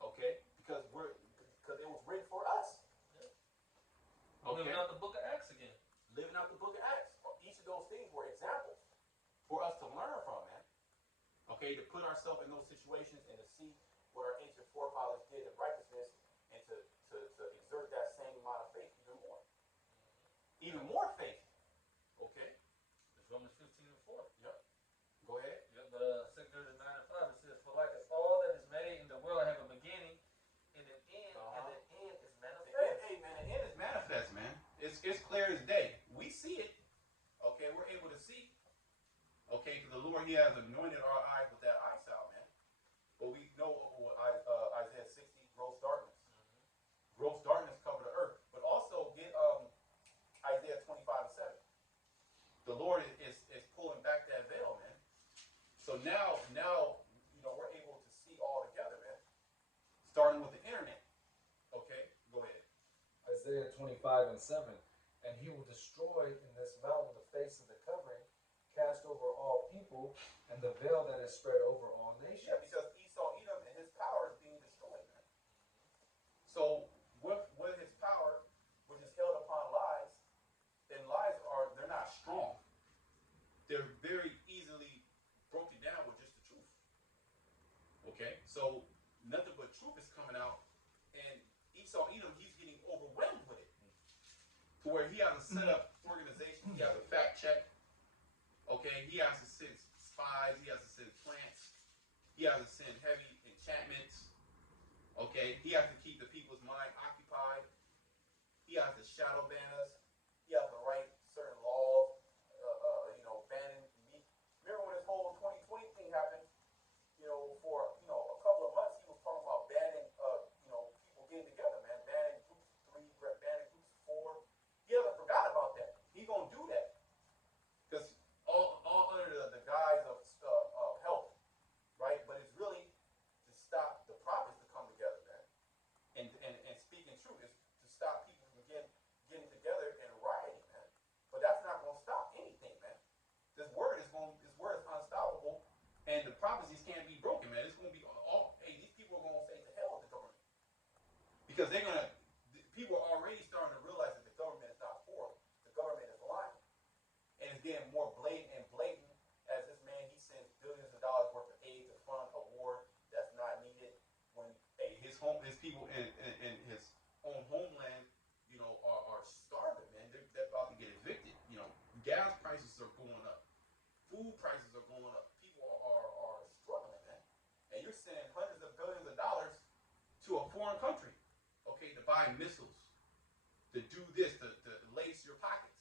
Okay? Because it was written for us. Okay. Living out the book of Acts again. Living out the book of Acts. Each of those things were examples for us to learn from, man. Okay, to put ourselves in those situations and to see what our ancient forefathers did in righteousness and to exert that same amount of faith even more. Even more faith. Okay? It's Romans 15 and 4. Yep. Go ahead. Yep, but 2 Corinthians 9 and 5, it says, for like as all that is made in the world have a beginning and an end, and the end is manifest. Hey, man, the end is manifest, man. It's clear as day. We see it. Okay, we're able to see. Okay, because the Lord, He has anointed our eyes with that eye salve, man. But we know what Isaiah 60, gross darkness. Gross darkness cover the earth. But also get Isaiah 25 and 7. The Lord is pulling back that veil, man. So now we're able to see all together, man. Starting with the internet. Okay, go ahead. Isaiah 25 and 7. And He will destroy in this mountain the face of the covering, cast over all people, and the veil that is spread over all nations. Yeah, because Esau, Edom, and his power is being destroyed, man. So with his power, which is held upon lies, then lies they're not strong. They're very easily broken down with just the truth. Okay, so nothing but truth is coming out, and Esau, Edom, he's getting overwhelmed with it, to where he has to set up organizations, he has to fact check. Okay, he has to send spies, he has to send plants, he has to send heavy enchantments. Okay, he has to keep the people's mind occupied. He has to shadow ban us. He has to write certain laws, banning meat. Remember when this whole 2020 thing happened? For a couple of months, he was talking about banning, people getting together, man, banning groups of 3, banning groups of 4. He hasn't forgot about that. He's gonna do that because all under the guise of health, right? But it's really to stop the prophets to come together, man, and speaking truth. Is to stop people from getting together and rioting, man. But that's not gonna stop anything, man. This word is unstoppable, and the prophecies can't be broken, man. It's gonna be all. Hey, these people are gonna say to hell with the government because they're gonna. his people in his own homeland, are starving, man. They're about to get evicted. Gas prices are going up. Food prices are going up. People are struggling, man. And you're sending hundreds of billions of dollars to a foreign country, okay, to buy missiles, to do this, to lace your pockets.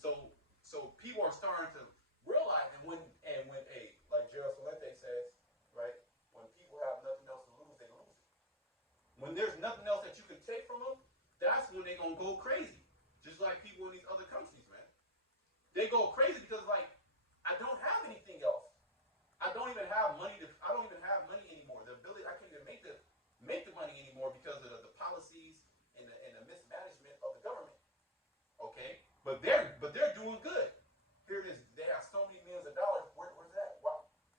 So people are starting to realize, and when like Gerald Salente says, right, when people have nothing else to lose, they lose it. When there's nothing else that you can take from them, that's when they're gonna go crazy. Just like people in these other countries, man. They go crazy because like, I don't have anything else. I don't even have money anymore. The ability I can't even make the money anymore because of the policies and the mismanagement of the government. Okay? But they're doing good. Here it is. They have so many millions of dollars. Where's that?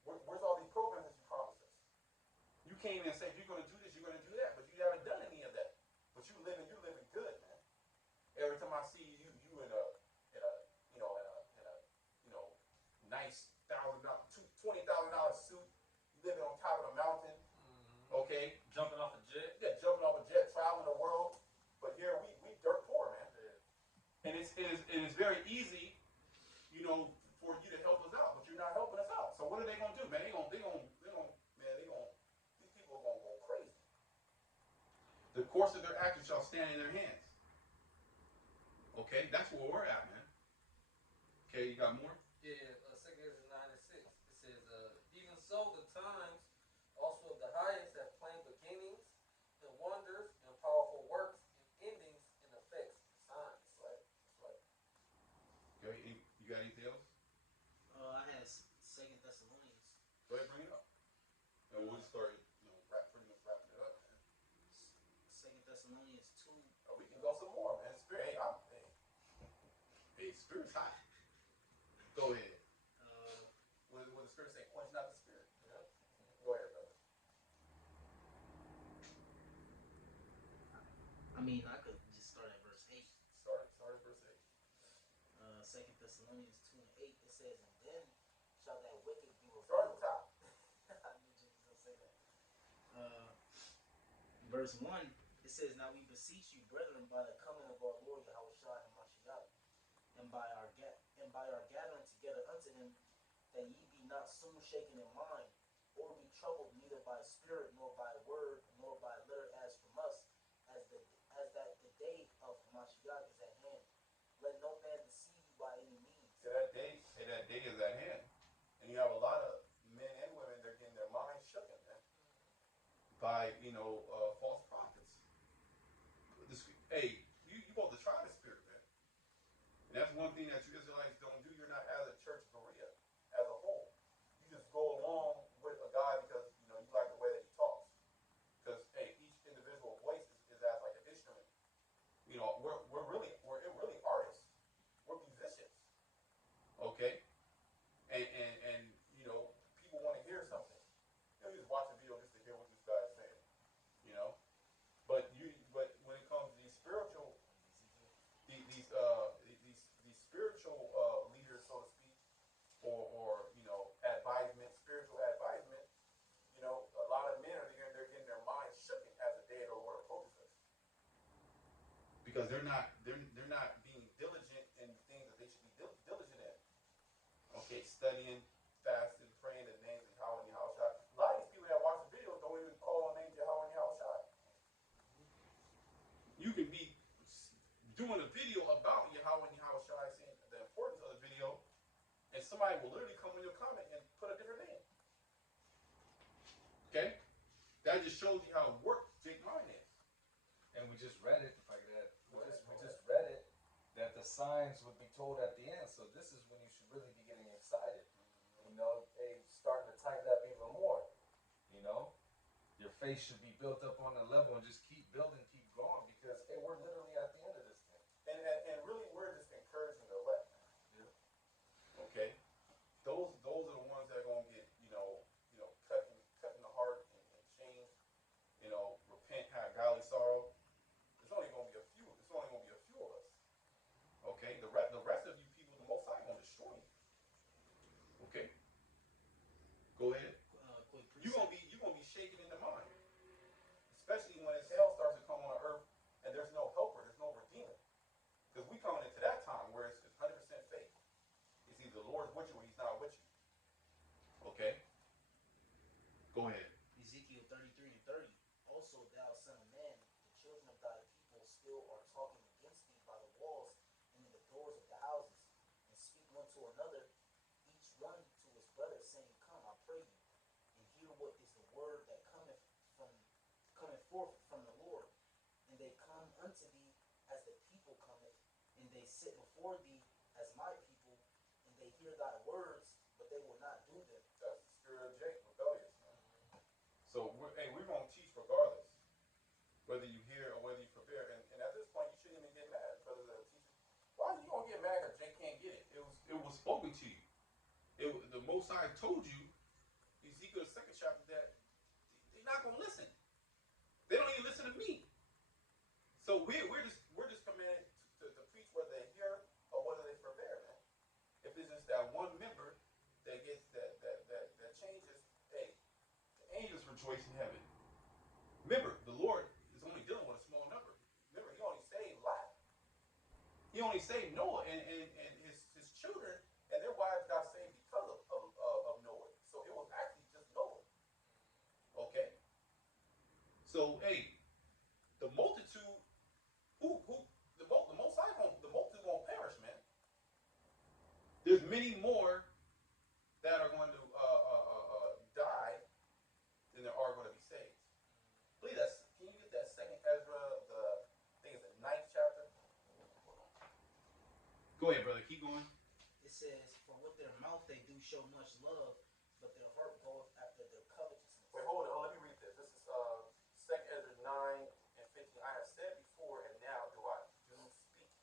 Where's all these programs that you promised us? You came in and said you're gonna do this, you're gonna do that, but you haven't done any of that. But you're living good, man. Every time I see you in a nice $20,000 suit, you living on top of the mountain, okay? Jumping off a jet. Yeah, jumping off a jet, traveling the world. But here we dirt poor, man. And it is very easy, for you to help us out, but you're not helping us out. So what are they gonna do, man? These people are gonna go crazy. The course of their actions shall stand in their hands. Okay, that's where we're at, man. Okay, you got more? Yeah, 2 Ezra 9 and 6. It says, even so, the times also of the highest have plain beginnings and wonders and powerful works and endings and effects and signs. Right. Okay, you got anything else? I had 2 Thessalonians. Go ahead, bring it up. And we'll start, pretty much wrapping it up, man. 2 Thessalonians 2. We can go some more, man. Spirit, hey, Spirit's hot. Go ahead. What the Spirit say? Quench not the Spirit. Yeah. Go ahead, brother. I could just start at verse 8. Start at verse 8. 2 Thessalonians 2 and 8. It says, and then shall that wicked be revealed. Start at the top. I knew Jimmy was going to say that. Verse 1, it says, now we beseech you, brethren, by the coming of our Lord Yahushua and Mashiach, and by our gathering together unto him, that ye be not soon shaken in mind, or be troubled neither by spirit, nor by word, nor by letter as from us, as that the day of Mashiach is at hand. Let no man deceive you by any means. Say that day is at hand. And you have a lot of men and women, they're getting their minds shooken, man, by, false prophets. Hey, you supposed to try the Spirit, man. And that's one thing that you Israelites don't do. You're not as a church of Berea as a whole. You just go along with a guy because, you like the way that he talks. Because, hey, each individual voice is as like an instrument. We're really artists. We're musicians. Okay? And people want to hear something. You just watch a video just to hear what this guy is saying. But when it comes to these spiritual spiritual leaders, so to speak, or spiritual advisement, a lot of men they're getting their minds shooken as the day of the Lord approaches us. Because they're not being diligent in things that they should be diligent in. Okay, studying, fasting, praying in the names of Yahweh and Yahushua. A lot of these people that watch the videos don't even call on the names of Yahweh and Yahushua. You can be doing a video about Yahweh and Yahushua, saying the importance of the video, and somebody will literally come in your comment and put a different name. Okay? That just shows you how warped Jake mind is. And we just read it, if I could add, we just read it, that the signs would be told at the end. So this is when you should really be getting excited. Hey, starting to tighten up even more. Your faith should be built up on a level and just keep building, keep growing, because hey, we're literally at the end of this thing. And really we're just encouraging the elect. Yeah. Okay? Those are the ones that are gonna get, cutting the heart and chains, repent, have godly sorrow. It's only gonna be a few. It's only gonna be a few of us. Okay? The rest of you people, the Most High gonna destroy you. Okay? Go ahead. Quick You're precept. gonna be shaken in the mind, especially forth from the Lord, and they come unto thee as the people cometh, and they sit before thee as my people, and they hear thy words, but they will not do them. That's the spirit of Jake, rebellious, man. So, we're going to teach regardless, whether you hear or whether you forbear. And at this point, you shouldn't even get mad because of the teacher. Why are you going to get mad because Jake can't get it? It was spoken to you. The Most High told you, Ezekiel's 2nd chapter, that they're not going to listen. They don't even listen to me. So we're just commanded to preach whether they hear or whether they forbear, man. If it's just that one member that gets that changes, hey, the angels rejoice in heaven. Remember, the Lord is only dealing with a small number. Remember, he only saved Lot. He only saved Noah and his children, and their wives got saved because of Noah. So it was actually just Noah. Okay? So, hey, the multitude, the most high the multitude won't perish, man. There's many more that are going to die than there are going to be saved. Please, can you get that 2nd Ezra, I think it's the 9th chapter? Go ahead, brother. Keep going. It says, for with their mouth they do show much love, but their heart goeth after their covetousness. Wait, hold on. Let me read this. This is 2nd Ezra 9 and 15. I have said before, and now do I do speak.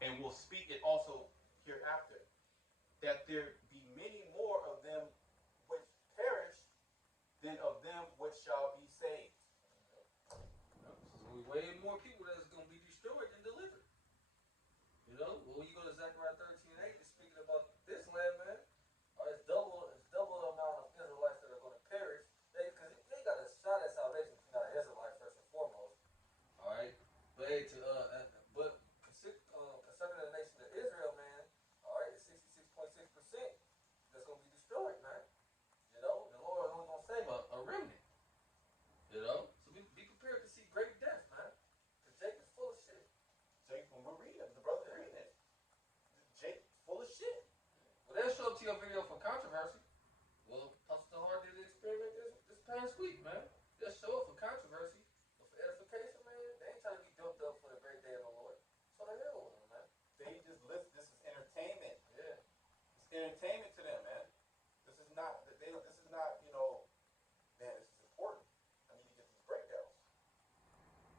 And will speak it also hereafter, that there be many more of them which perish than of them which shall be saved. So way more people that's going to be destroyed than delivered. You know, when you go to Zechariah 13:8, it's speaking about this land, man. It's double the amount of Israelites that are going to perish. Because they got a shot at salvation if you're not an Israelite first and foremost. All right, but concerning the nation of Israel, man, all right, it's 66.6% that's going to be destroyed, man. You know, the Lord is only going to save a remnant. You know, so be prepared to see great death, man. Because Jake is full of shit. Jake, when we're reading it, the brother's reading it. Jake, full of shit. Well, they'll show up to your video for controversy. Well, Pastor Hard did the experiment this past week, man. They'll show up for controversy, but for edification, man, they ain't trying to be built up for the great day of the Lord. So the hell with them, man. They just listen. This is entertainment. Yeah. It's entertainment to them, man. This is not. This is not. You know, man. This is important. I need to get these breakdowns.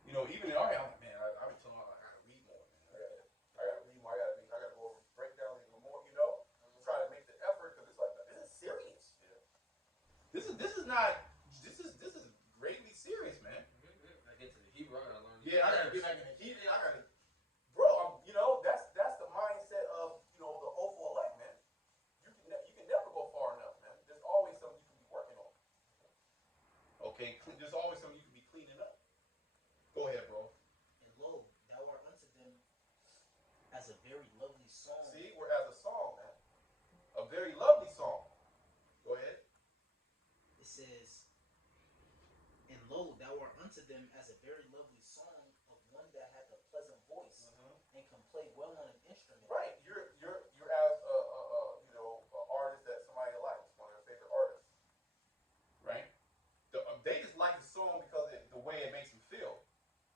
You know, even in our house, man. I've been telling them I gotta read more, man. I gotta read more. I gotta go over breakdowns even more. You know, try to make the effort because it's like this is serious. Yeah. This is not. This is greatly serious, man. I get to the Hebrew, I gotta learn. Yeah, I gotta get back in the heat. I gotta, bro. You know, that's the mindset of the hopeful elect, man. You can never go far enough, man. There's always something you can be working on. Okay, there's always something you can be cleaning up. Go ahead, bro. And lo, thou art unto them as a very lovely song. See, we're as a song, man. A very lovely song. Go ahead. It says, and lo, thou art unto them as a very lovely song of one that hath a pleasant voice and can play well on an instrument. Right. You're as a artist that somebody likes, one of their favorite artists. Right. They just like the song because the way it makes them feel,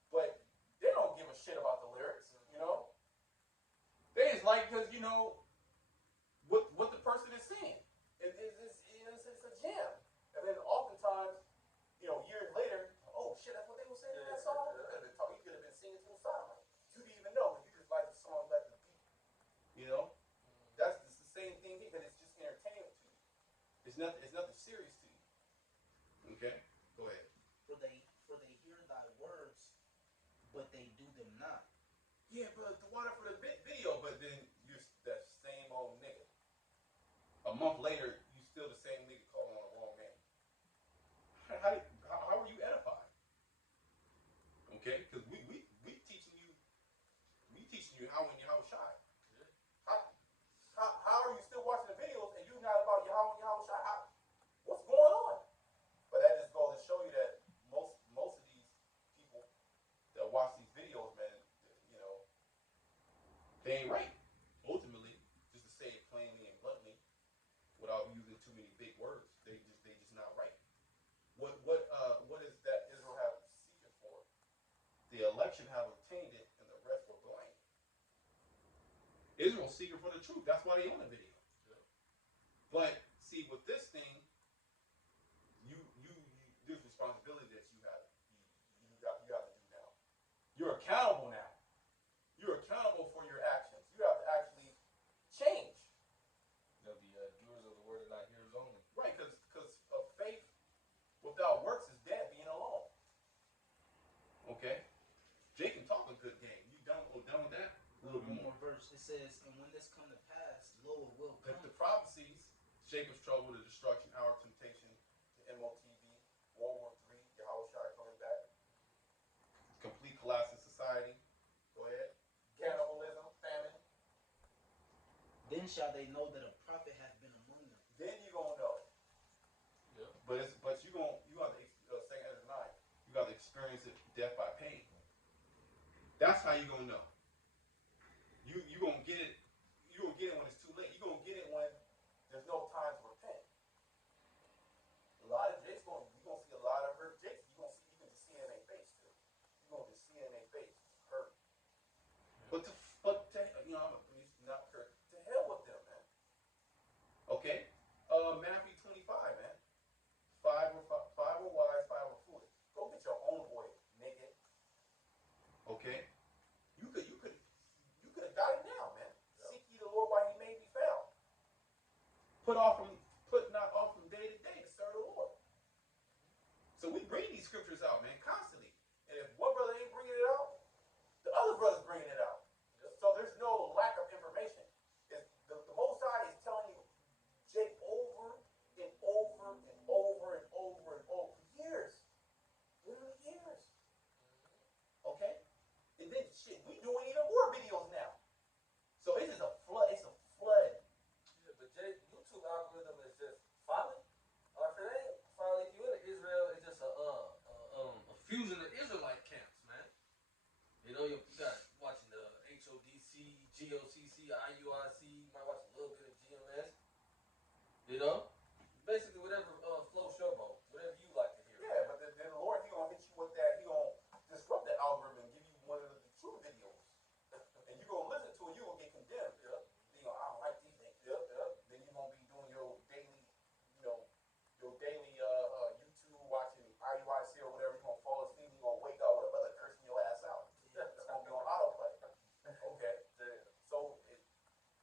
but they don't give a shit about the lyrics. You know. They just like because what the person is saying. It's a jam, and then oftentimes years later, oh shit, that's what they were saying in that song. You could have been singing to a song. You didn't even know, but you just like the song, like the beat. That's the same thing because it's just entertainment to you. It's nothing serious to you. Okay, go ahead. For they hear thy words, but they do them not. Yeah, bro, the water for the video, but then you're that same old nigga. A month later, you still the same nigga calling on the wrong man. How are you edified? Okay, because we teaching you how in Yahweh Shai. How are you still watching the videos and you're not about Yahweh and Yahweh Shai? What's going on? But that just goes to show you that most of these people that watch these videos, man, they ain't right. Ultimately, just to say it plainly and bluntly, without using Israel's seeking for the truth. That's why they on the video. Yeah. But see, with this thing, you there's responsibility that you have to do now. You're accountable now. You're accountable for your actions. You have to actually change. They'll be doers of the word and not hearers only. Right, because faith without works is dead, being alone. Okay? Jake can talk a good game. You done with that? A little bit One more. more verse. It says, and when this come to pass, Lord will come. The prophecies, Jacob's trouble, the destruction, our temptation, the MOTV, World War III, Yahushua coming back, complete collapse in society. Go ahead. Cannibalism, famine. Then shall they know that a prophet hath been among them. Then you gonna know. Yeah. But you have to second Ezra 9. You got to experience it, death by pain. That's how you gonna know. You gonna get it. You gonna get it when it's too late. You gonna get it when there's no time to repent. A lot of Jake's you gonna see a lot of hurt Jakes. You can just see it in their face too. You gonna just see it in their face, hurt. But not hurt. To hell with them, man. Okay. Matthew 25, man. Five were wise, five were foolish. Go get your own boy, nigga. Okay. You could have got it now, man. Seek ye the Lord while he may be found. Put not off from day to day to serve the Lord. So we bring these scriptures out, man, constantly. And if one brother ain't bringing it out, the other brother's bringing it out. So there's no lack of information. The Most High is telling you, Jake, over and over and over and over and over for years, literally years. Okay, and then shit, we doing even more videos now. So it's just a flood. It's a flood. Yeah, but YouTube algorithm is just following. Or if it ain't following you in Israel, it's just a fusion of Israelite camps, man. You know, you got watching the HODC, GOCC, IUIC. You might watch a little bit of GMS. You know, basically whatever floats your boat, whatever you like to hear. Yeah, but then the Lord, he gonna hit you with that. He gonna disrupt that algorithm and give you one of the true videos, and you gonna listen to it. You gonna get condemned. Yeah. You know, I don't like these things. Yep, yep. Then you gonna be doing your daily, YouTube watching IUIC or whatever. You gonna fall asleep. You gonna wake up with a brother cursing your ass out. It's gonna be on autoplay. Okay. Yeah. So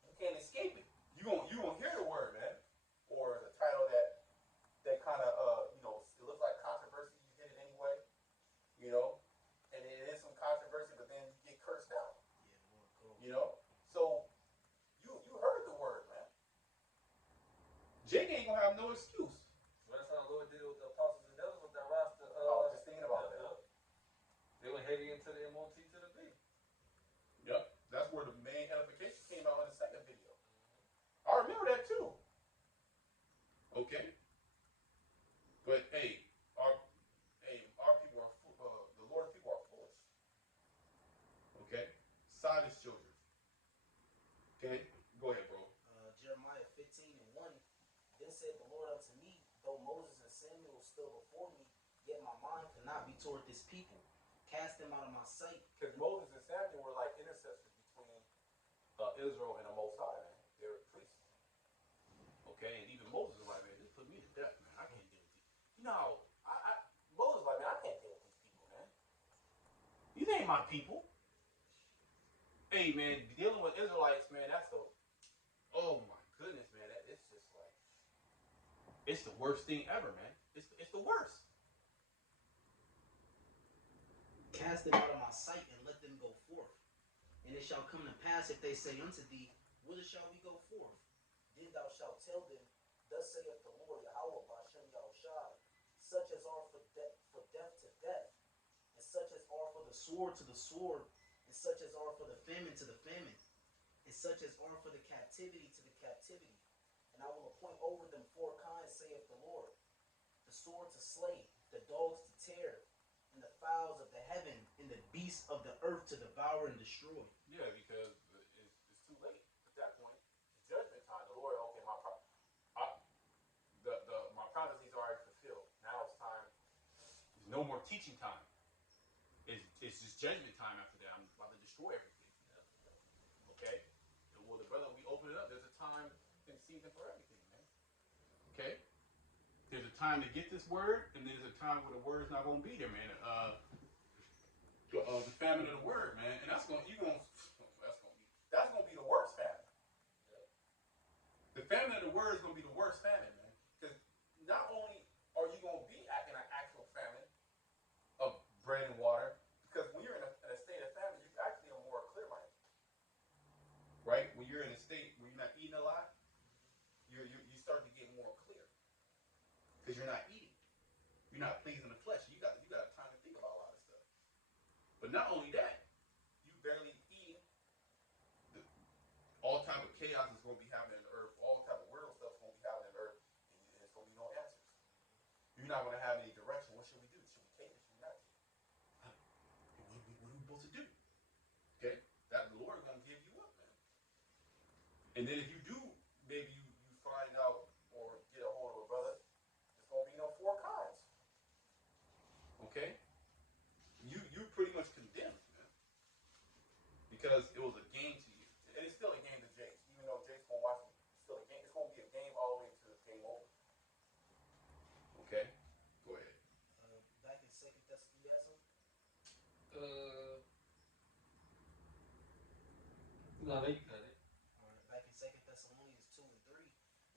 you can't escape it. You gonna hear the word, man. Or the title that kind of it looks like controversy. You hit it anyway, and it is some controversy, but then you get cursed out. So you heard the word, man. Jake ain't gonna have no excuse. So that's how the Lord did it with the apostles and devils with that roster. I was just thinking about that. They went heavy into the MOT to the B. Yep, that's where the main edification came out in the second video. I remember that too. Okay, but hey, our people are the Lord's people are foolish. Okay, Sodom's children. Okay, go ahead, bro. Jeremiah 15:1. Then said the Lord unto me, though Moses and Samuel still before me, yet my mind could not be toward this people. Cast them out of my sight. Because Moses and Samuel were like intercessors between Israel and the Most High, man. They were priests. Okay, and even Moses was like, man, this put me to death, man. I can't deal with these. Moses was like, man, I can't deal with these people, man. These ain't my people. Hey, man, dealing with Israelites, man, oh my goodness, man, it's just like, it's the worst thing ever, man. It's the worst. Cast them out of my sight and let them go forth. And it shall come to pass if they say unto thee, whither shall we go forth? Then thou shalt tell them, thus saith the Lord Yahweh Bashem Yahushai, such as are for death to death, and such as are for the sword to the sword, and such as are for the famine to the famine, and such as are for the captivity to the captivity. And I will appoint over them 4 kinds, saith the Lord, the sword to slay, the dogs to tear, and the fowls of the heaven, and the beasts of the earth to devour and destroy. Yeah, because it's too late at that point. It's judgment time. The Lord, okay, my prophecies are already fulfilled. Now it's time. There's no more teaching time. It's just judgment time after that. I'm about to destroy everything. Okay? And will the season for everything, man. Okay? There's a time to get this word, and there's a time where the word's not going to be there, man. The famine of the word, man, and that's going to be the worst famine. The famine of the word is going to be the worst famine, man, because not only are you going to be in an actual famine of bread and water, because when you're in a state of famine, you actually are more clear-minded, right? When you're in a state where you're not eating a lot, you start to get more clear because you're not eating. You're not pleasing the flesh. You got time to think about a lot of stuff. But not only that, you barely eating. All type of chaos is going to be happening on the earth. All type of world stuff is going to be happening on the earth, and there's going to be no answers. You're not going to have any direction. What should we do? Should we take it? Should we not take it? What are we supposed to do? Okay, that the Lord is going to give you up, man. And then if you do, maybe you find out or get a hold of a brother. There's going to be no four kinds. Okay, you pretty much condemned, man, because it was a game to you. And it's still a game to Jace. Even though Jace won't watch it, it's still a game. It's going to be a game all the way to the game over. Okay? Go ahead. Back in Second Thessalonians. No, you got it. Back in 2 Thessalonians 2 and 3,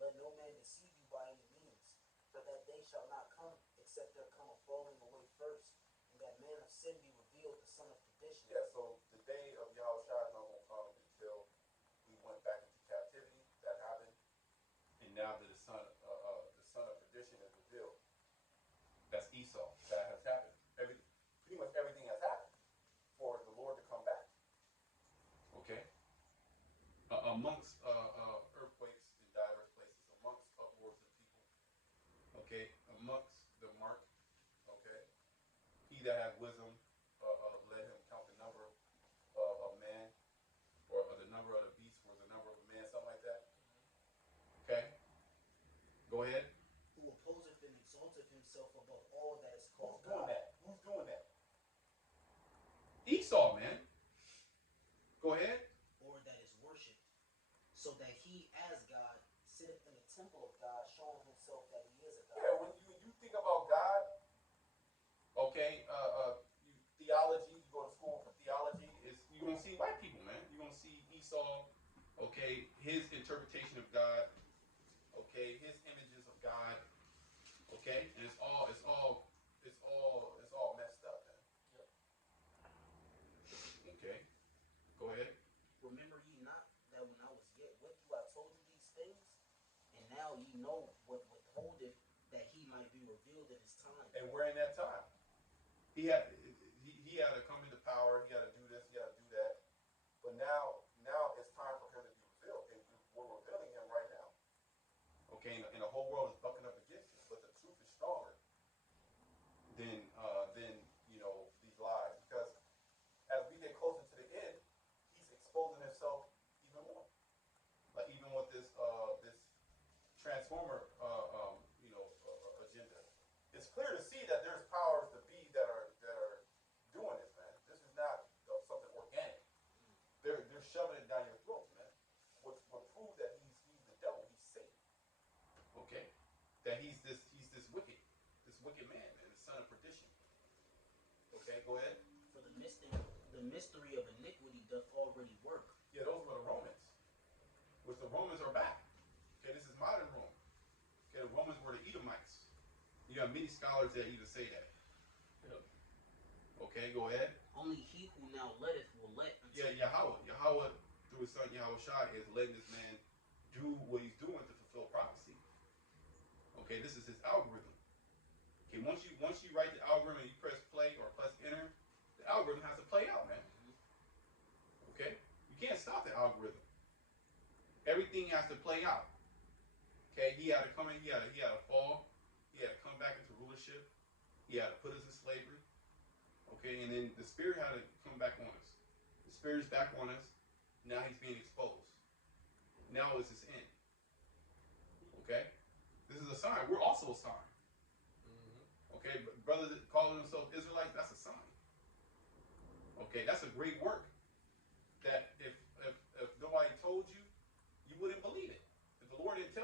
let no man deceive you by any means, for that day shall not come, except there come a falling away first, and that man of sin be revealed, the son of perdition. Yeah, so the day of Yahushua is not going to come until we went back into captivity. That happened. And now that the son of perdition is revealed. That's Esau. That has happened. Pretty much everything has happened for the Lord to come back. Okay? Amongst earthquakes in diverse places, amongst uproars of people, okay, amongst the mark, okay, he that has wisdom, let him count the number of man, or the number of the beast was the number of a man, something like that. Okay, go ahead. Who opposeth and exalteth himself above all that is called Who's doing God. that? Who's doing that? Esau, man. Go ahead. Or that is worshipped, so that he as God sitteth in the temple of God, showing himself that he is a God. Yeah, when you think about God, okay, theology, you go to school for theology, you're going to see white people, man. You're going to see Esau, okay, his interpretation of God, okay, his images of God, okay, and it's all messed up, man. Yep. Okay, go ahead. Remember ye not that when I was yet with you, I told you these things, and now ye know what withholdeth, that he might be revealed in his time. And we're in that time. He had to come into power. He had to do this. He had to do that. But now it's time for him to be revealed, and we're revealing him right now. Okay, and the whole world is bucking up against it, but the truth is stronger than these lies, because as we get closer to the end, he's exposing himself even more. Like even with this transformer agenda, it's clear to see that there's powers to be that are doing this, man. This is not something organic. They're shoving it down your throat, man. Which will prove that he's the devil. He's Satan. Okay, that he's this wicked man, the son of perdition. Okay, go ahead. For the mystery of iniquity doth already work. Yeah, those were the Romans. Which the Romans are back. Okay, this is modern Rome. Okay, the Romans were the Edomites. You have many scholars that even say that. Yep. Okay, go ahead. Only he who now letteth will let. Yeah, Yahweh through his son Yahushua is letting this man do what he's doing to fulfill prophecy. Okay, this is his algorithm. Okay, once you write the algorithm and you press play or press enter, the algorithm has to play out, man. Okay, you can't stop the algorithm. Everything has to play out. Okay, he had to come in, he had to fall, he had to come back into rulership, he had to put us in slavery. Okay, and then the Spirit had to come back on us. The Spirit is back on us. Now he's being exposed. Now it's his end. Okay, this is a sign. We're also a sign. Okay, but brothers calling themselves Israelites, that's a sign. Okay, that's a great work. That if nobody told you, you wouldn't believe it. If the Lord didn't tell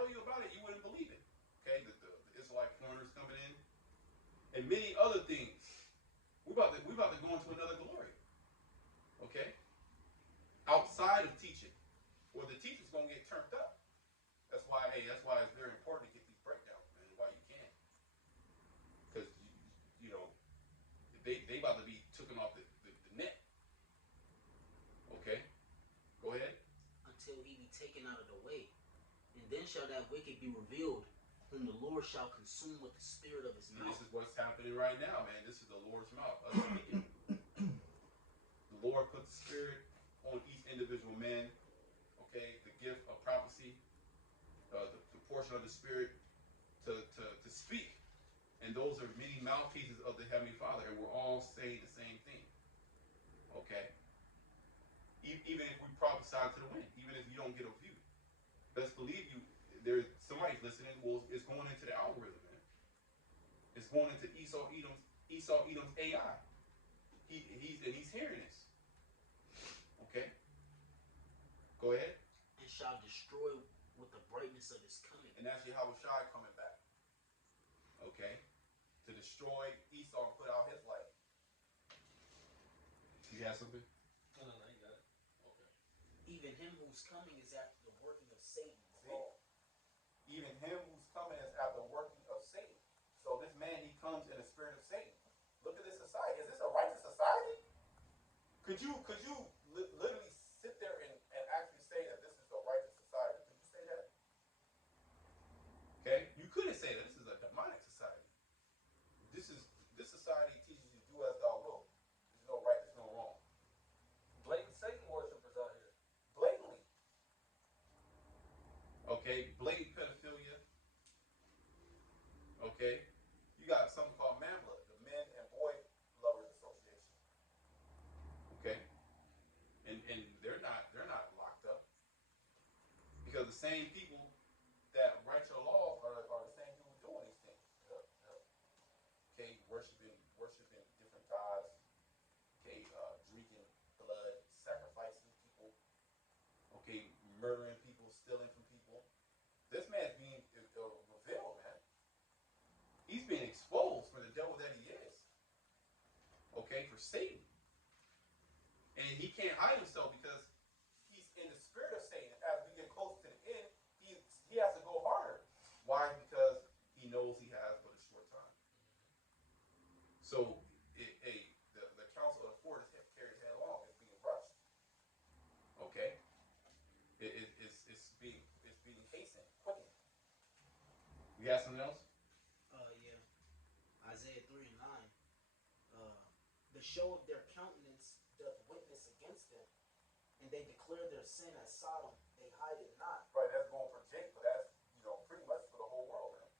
and many other things. We about to go into another glory. Okay? Outside of teaching. Or the teacher's gonna get turned up. That's why it's very important to get these breakdowns, man, while you can. Because you know, they about to be taken off the net. Okay? Go ahead. until he be taken out of the way. And then shall that wicked be revealed, whom the Lord shall consume with the spirit of his And mouth. this is what's happening right now, man. This is the Lord's mouth, us speaking. The Lord put the spirit on each individual man. Okay, the gift of prophecy, the portion of the spirit to speak. And those are many mouthpieces of the Heavenly Father, and we're all saying the same thing. Okay? Even if we prophesy to the wind, even if you don't get a view, best believe you, there's somebody's listening. Well, it's going into the algorithm, man. It's going into Esau Edom's AI. He's hearing this. Okay? Go ahead. And shall destroy with the brightness of his coming. And that's Yahweh Shai coming back. Okay? To destroy Esau and put out his light. You got something? No, you got it. Okay. Even him whose coming is after the working of Satan. Even him who's coming is after working of Satan. So this man, he comes in the spirit of Satan. Look at this society. Is this a righteous society? Could you literally sit there and actually say that this is a righteous society? Could you say that? Okay? You couldn't say that this is a demonic society. This society teaches you do as thou wilt. There's no right, there's no wrong. Blatant Satan worshippers out here. Blatantly. Okay, blatant pedophilia. Okay, you got something called MAMLA, the Men and Boy Lovers Association. Okay, and they're not locked up because the same people that write your laws are the same people doing these things. Okay, worshiping different gods. Okay, drinking blood, sacrificing people. Okay, murdering people, stealing from people. This man's being revealed, man. He's being exposed for the devil that he is. Okay, for Satan. And he can't hide himself because he's in the spirit of Satan. As we get close to the end, he has to go harder. Why? Because he knows he has but a short time. So the counsel of the Ford is carried headlong. It's being rushed. Okay? It's being hastened, quickened. You got something else? Yeah. Isaiah 3 and 9. The show of their countenance doth witness against them, and they declare their sin as Sodom. They hide it not. Right, that's going for Jake, but that's pretty much for the whole world, man.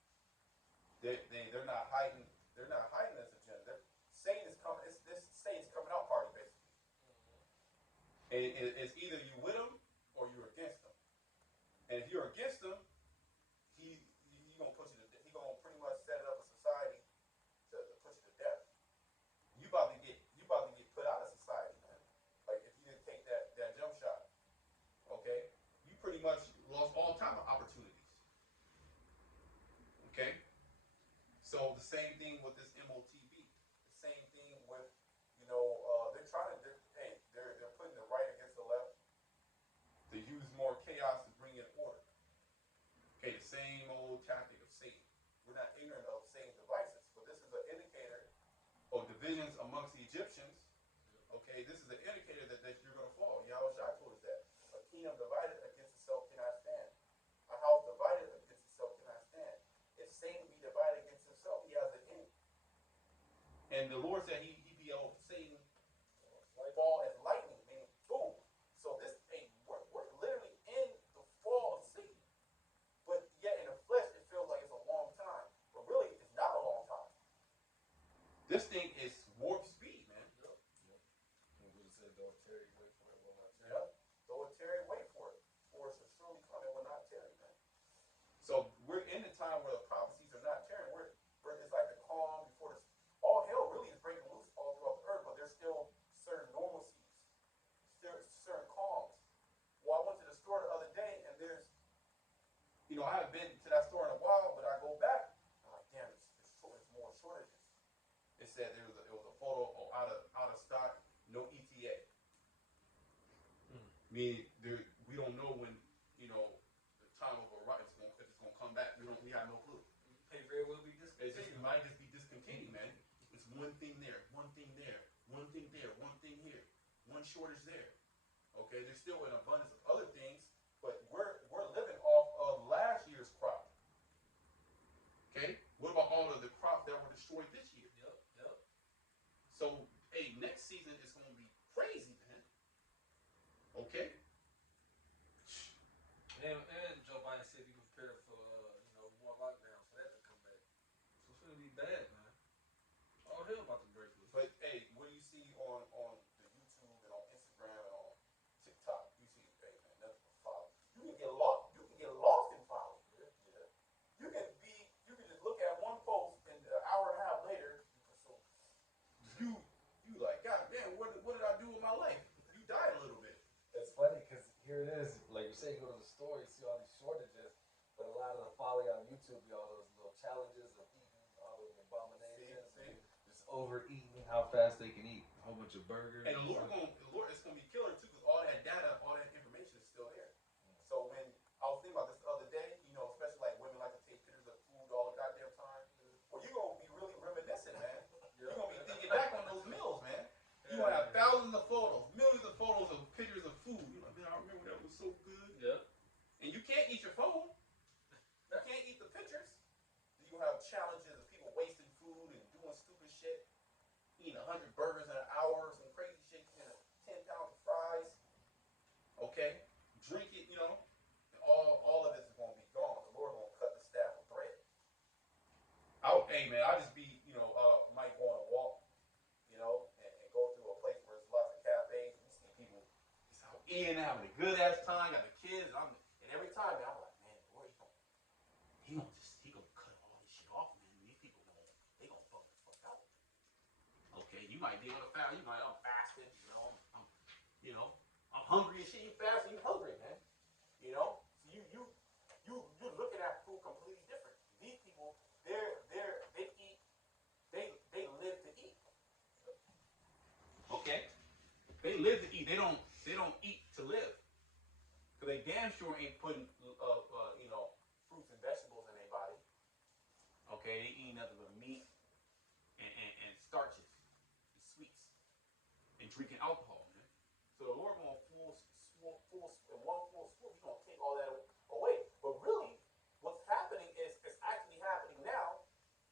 They're not hiding. They're not hiding this agenda. Satan is coming. This Satan's coming out party basically. And it's either you with him or you're against him. And if you're against him, he gonna put you to death. He gonna pretty much set up a society to put you to death. You about to get put out of society, man. Like if you didn't take that jump shot, okay, you pretty much lost all type of opportunities. Okay. So the same thing with this MOTB. The same thing with they're putting the right against the left. To use more chaos to bring in order. Okay, the same old tactic of Satan. We're not ignorant of Satan's devices, but this is an indicator of divisions amongst the Egyptians. Okay, this is an indicator that you're going to fall. Yahweh Shai told us that. A kingdom divided against itself cannot stand. A house divided against itself cannot stand. If Satan be divided against himself, he has an end. And the Lord said he beheld Satan fall as lightning, meaning boom. So we're literally in the fall of Satan. But yet in the flesh, it feels like it's a long time. But really, it's not a long time. This thing is warp speed, man. Yep. And we just said, don't tarry, wait for it, will not tarry. Yep. Though it tarry, wait for it. For it shall surely come, it will not tarry, man. So we're in the time where the prophecies are not tarrying. It's like the calm before all hell really is breaking loose all throughout the earth, but there's still certain normalcies, certain calms. Well, I went to the store the other day, and there's, I haven't been to that store in a while, but I go back. I'm like, damn, there's more shortages. said it was a photo out of stock, no ETA. Meaning we don't know when the time of arrival if it's gonna come back. We have no clue. May very well be It might just be discontinued, man. It's one thing there, one thing there, one thing there, one thing here, one shortage there. Okay, there's still an abundance of other things, but we're living off of last year's crop. Okay, what about all of the crops that were destroyed this year? Yep. So, hey, next season is going to be crazy, man. Okay. And Joe Biden said he prepared for more lockdowns for that to come back. So it's gonna be bad, man. All hell about to break loose. But hey, what do you see on the YouTube and on Instagram and on TikTok? You see, hey man, nothing but follow. You can get lost. You can get lost in follow. Yeah. You can just look at one post and an hour and a half later, you like, God damn, what did I do with my life? You died a little bit. It's funny because here it is, like you say, you go to the store, you see all these shortages, but a lot of the folly on YouTube be all those little challenges of eating all those abominations, See? just overeating how fast they can eat a whole bunch of burgers. And the Lord, it's gonna be killer too, because all that data, all that information is still there. So when I was thinking about this the other day, especially like women like to take pictures of food all the goddamn time. Well, you're gonna be really reminiscent, man. You're gonna be thinking back on those meals, man. You're gonna have thousands of photos, millions of photos of pictures of food. You're like, man, I remember that was so good. Yeah. And you can't eat your phone. You can't eat the pictures. You're gonna have challenges of people wasting food and doing stupid shit. Eating 100 burgers in an hour, some crazy shit, 10 pounds of fries. Okay? Drink it, all of this is gonna be gone. The Lord gonna cut the staff of bread. Hey man, I just be, might go on a walk, and go through a place where there's lots of cafes. And you see people just out eating, having a good ass time, got the kids, and every time, man, I'm like, man, the Lord, he gonna cut all this shit off, man. These people they gonna fuck the fuck out. Okay, you might be on a fast, I'm fasting, I'm hungry and shit. You fasting, you hungry, man. So you're looking at food completely different. These people, they eat, they live to eat. Okay, they live to eat. They don't eat to live. Cause they damn sure ain't putting fruits and vegetables in their body. Okay, they eat nothing but meat and starches and sweets and drinking alcohol, man. So the Lord gonna in one full swoop, he's gonna take all that away. But really, what's happening is it's actually happening now,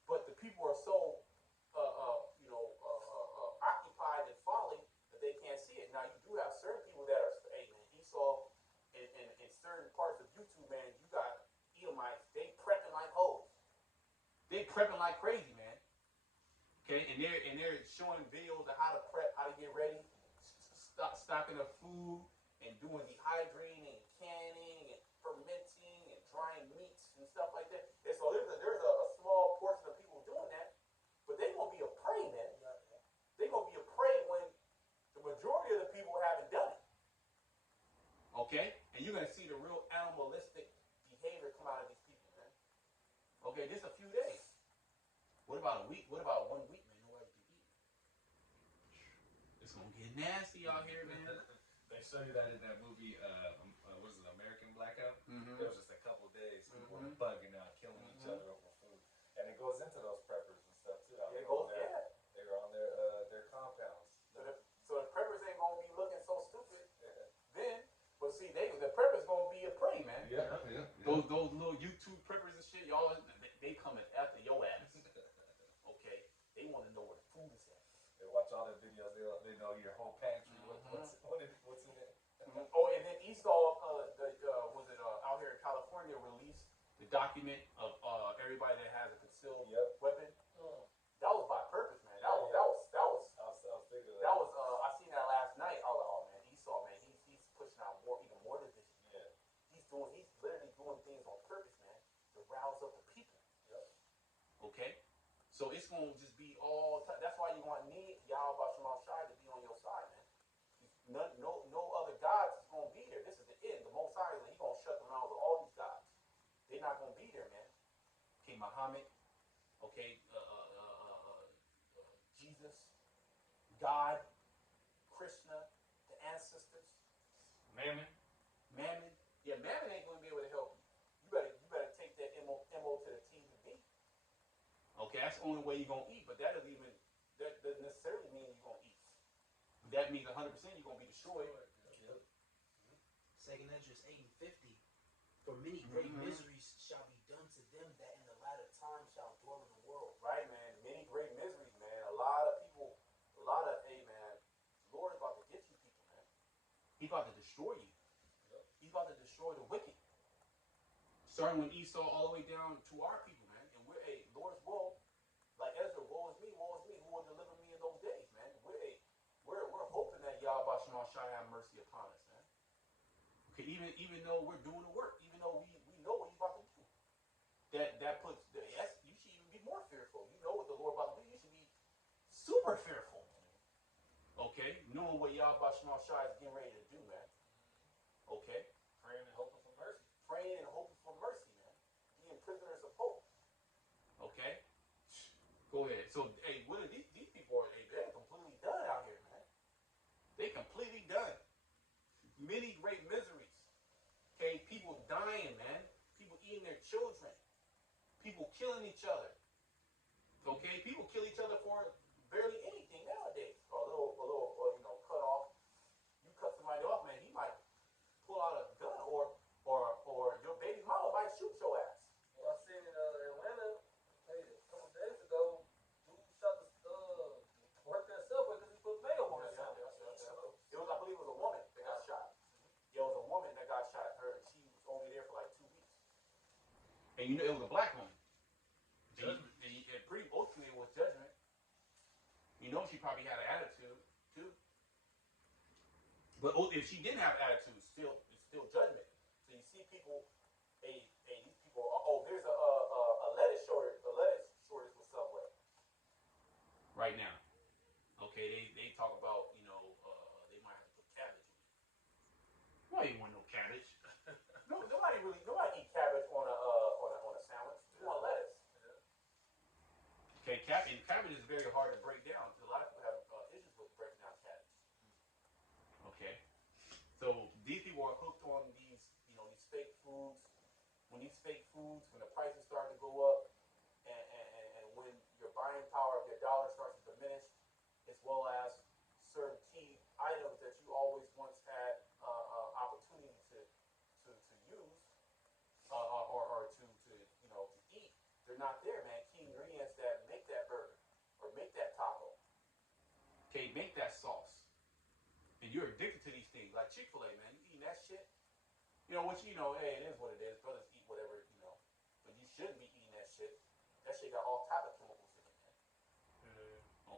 but the people are so occupied in folly that they can't see it. Now you do have certain people that are, hey man, Esau in certain parts of YouTube, man, you got Edomites, they prepping like hoes. They prepping like crazy, man. Okay, and they're showing videos of how to prep, how to get ready, stocking up food, and doing dehydrating and canning and fermenting and drying meats and stuff like that. And so there's a small portion of people doing that, but they're gonna be a prey, man. They're gonna be a prey when the majority of the people haven't done it. Okay, and you're gonna see the real animalistic behavior come out of these people, man. Okay, just a few days. What about a week? What about 1 week, man? Nobody can eat. It's gonna get nasty out here, man. They show you that in that movie, what is it, American Blackout? Mm-hmm. It was just a couple days, people were bugging out, killing each other over food. And it goes into those preppers and stuff too. It goes, yeah. They were on their compounds. So the preppers ain't gonna be looking so stupid then. But see, the preppers gonna be a prey, man. Yeah. Those little YouTube preppers and shit, y'all, they coming after your ass. Okay, they want to know where the food is at. They watch all their videos. They know your whole pantry. What's in it? Oh, and then Esau, out here in California, released the document of everybody that has a concealed weapon. That was by purpose, man. That was thinking of that was I seen that last night. I was like, oh man, Esau, man, he's pushing out even more division. Yeah. He's literally doing things on purpose, man, to rouse up the people. Yep. Okay, so it's gonna just be all. That's why you want Yahweh Shema Shai to be on your side, man. No other gods is gonna be there. This is the end. The Most High, he's gonna shut the mouths of all these gods. They're not gonna be there, man. Okay, Muhammad. Okay, God, Krishna, the ancestors, Mammon. Mammon. Yeah, Mammon ain't gonna be able to help you. You better take that mo to the T to B. Okay, that's the only way you're gonna eat. But that doesn't necessarily mean you're gonna eat. That means 100% you're gonna be destroyed. Yep. Second Esdras 8 and 50. For many great miseries shall be done to them that in the latter time shall dwell in the world. Right, man. Many great miseries, man. Hey, man. The Lord is about to get you people, man. He's about to destroy you. Yep. He's about to destroy the wicked. Starting with Esau all the way down to our people, man. And Lord's woe, like Ezra, woe is me, who will deliver me in those days, man. We're hoping that Yahweh Shema Shai have mercy upon us, man. Okay, even though we're doing the work, even though we know what he's about to do. That puts yes, you should even be more fearful. You know what the Lord about to do, you should be super fearful. Okay? Knowing what Yahweh Shema Shai is getting ready to do, man. Okay? Praying and hoping for mercy. Praying and hoping for mercy, man. Being prisoners of hope. Okay? Go ahead. So, hey, what are these people? They're completely done out here, man. They completely done. Many great miseries. Okay? People dying, man. People eating their children. People killing each other. Okay? People kill each other for barely anything nowadays. A little, cut off. You cut somebody off, man, he might pull out a gun or your baby mama might shoot your ass. Well, I seen in Atlanta, a couple days ago, dude shot worked at Subway because he put mayo on his sandwich. I believe it was a woman that got shot. Yeah, it was a woman that got shot. She was only there for like 2 weeks. And it was a black woman. Judgment. And pretty ultimately it was judgment. She probably had an attitude too. But if she didn't have attitude, it's still judgment. So you see people, these people. There's a lettuce shortage with Subway right now. Okay, they talk about they might have to put cabbage in it. Why you want no cabbage? No, nobody eat cabbage on a sandwich. You want lettuce. Okay, cabbage is very hard to break down. A lot of people have issues with breaking down cabbage. Okay, so these people are hooked on these fake foods. When the prices start to go up, and when your buying power of your dollar starts to diminish, as well as certain key items that you always once had opportunity to use or to eat, they're not there, man. Key ingredients that make that burger or make that taco, okay, make that sauce, and you're addicted to these things like Chick-fil-A, man. You eating that shit, hey, it is what it is. Brothers eat whatever, but you shouldn't be eating that shit. That shit got all type of chemicals in it, man.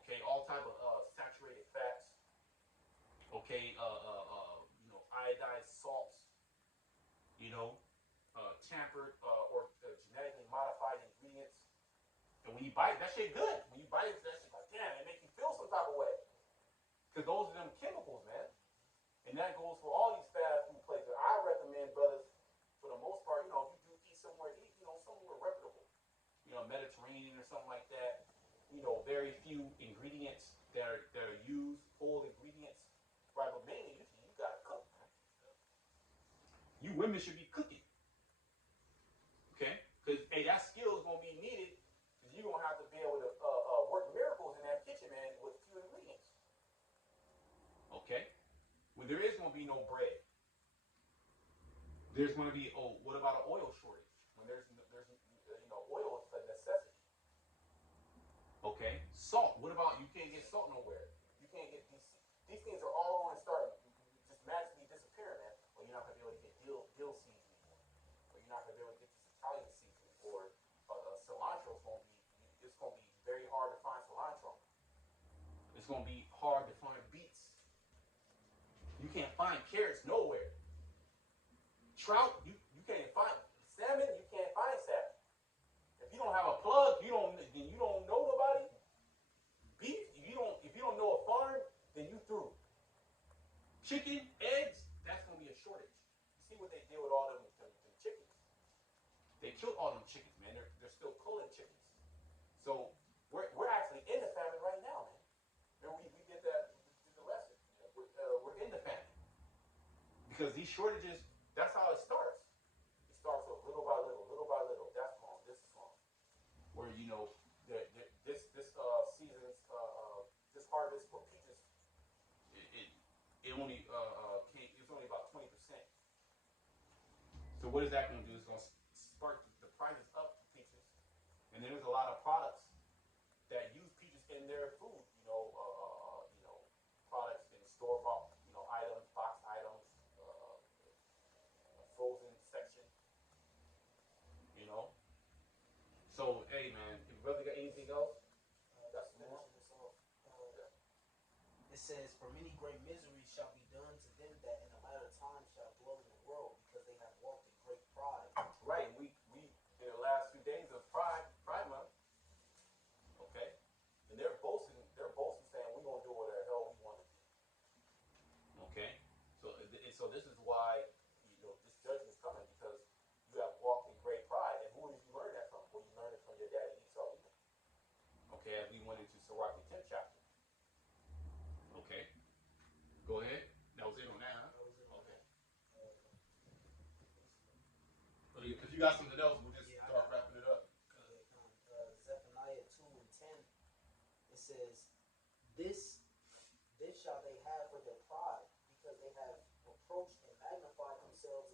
Okay, all type of saturated fats. Okay, iodized salts. Tampered or genetically modified ingredients. And when you bite it, that shit good. When you bite it, that shit like, damn, it makes you feel some type of way. Because those are them chemicals, man. And that goes for all these fast food places. I recommend, brothers, for the most part, if you do eat somewhere reputable. Mediterranean or something like that. Very few ingredients that are used, full ingredients. Right, but mainly you gotta cook, man. You women should be cooking. Okay? Because, hey, that skill is going to be needed because you're going to have to be able to work miracles in that kitchen, man, with few ingredients. Okay? When there is going to be no bread, there's going to be, what about an oil shortage? When there's oil is a necessity. Okay? Salt. What about, you can't get salt nowhere. You can't get, these things are all going to start just magically disappearing, man. Well, you're not going to be able to get dill seeds anymore. Or you're not going to be able to get this Italian seafood, or cilantro it's going to be very hard to find cilantro. It's going to be hard to find beets. You can't find carrots nowhere. Trout, you can't find salmon. You can't find salmon. If you don't have a plug, you don't know nobody. Beef, if you don't know a farm, then you through. Chicken, eggs, that's going to be a shortage. You see what they did with all them chickens? They killed all them chickens, man. They're still culling chickens. So we're actually in the famine right now, man. Remember we did that Because these shortages, that's how it starts. It starts with little by little, little by little. That's wrong. This is wrong. Where this season's this harvest for peaches, it it, it only came. It's only about 20%. So what is that going to do? It's going to spark the prices up for peaches. And then there's a lot of products that use peaches in their food. Products in store bought, items, box items, frozen section. You know. So hey man, if brother got anything else, got Just some more. finishing this off. Okay. It says, "For many great miseries shall be done to them that in the latter time shall dwell in the world, because they have walked in great pride." Right. We in the last few days of Pride Month. Okay. And they're boasting, saying we're gonna do whatever the hell we want to do. Okay. So this is why this judgment is coming because you have walked in great pride. And who did you learn that from? Well, you learned it from your daddy Esau. Okay, as we went into Sirach, the 10th chapter. Okay, go ahead. That was it on that, huh? That was it on Okay. that. If you got something else, we'll just Yeah, I start got it. wrapping it up. Zephaniah 2 and 10. It says, "This shall they have for their pride, because they have reproached and magnified themselves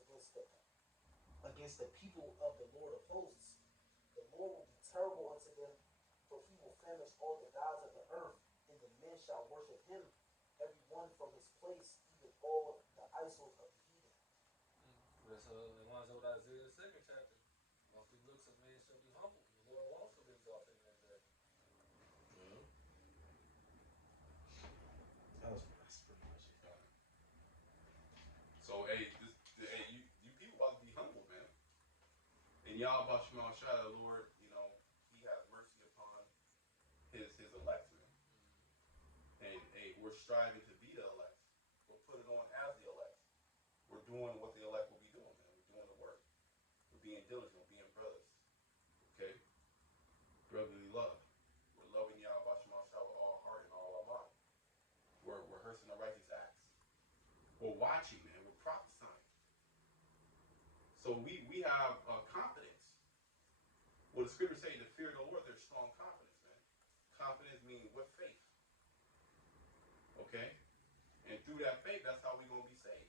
against the people of the Lord of hosts. The Lord will be terrible unto them, for he will famish all the gods of the earth, and the men shall worship him, every one from his place, even all the idols of the heathen." That's the ones of Isaiah, the second chapter. Once he looks at man shall be humble. The Lord wants to be exalted in that day. Yeah. That's pretty much it. So hey, you people about to be humble, man. And y'all about Shema Shah, the Lord, He has mercy upon His elect, man. And hey, we're striving to be the elect. We're putting on as the elect. We're doing what the elect will be doing, man. We're doing the work. We're being diligent. We're being brothers. Okay? Brotherly love. We're loving Yahweh Shema Shah with all our heart and all our mind. We're rehearsing the righteous acts. We're watching, man. We're prophesying. So we have confidence. Well, the scriptures say, the fear of the Lord, there's strong confidence, man. Confidence means with faith. Okay? And through that faith, that's how we're going to be saved.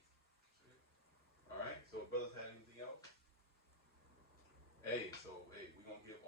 All right? So, brothers, had anything else? Hey, we're going to give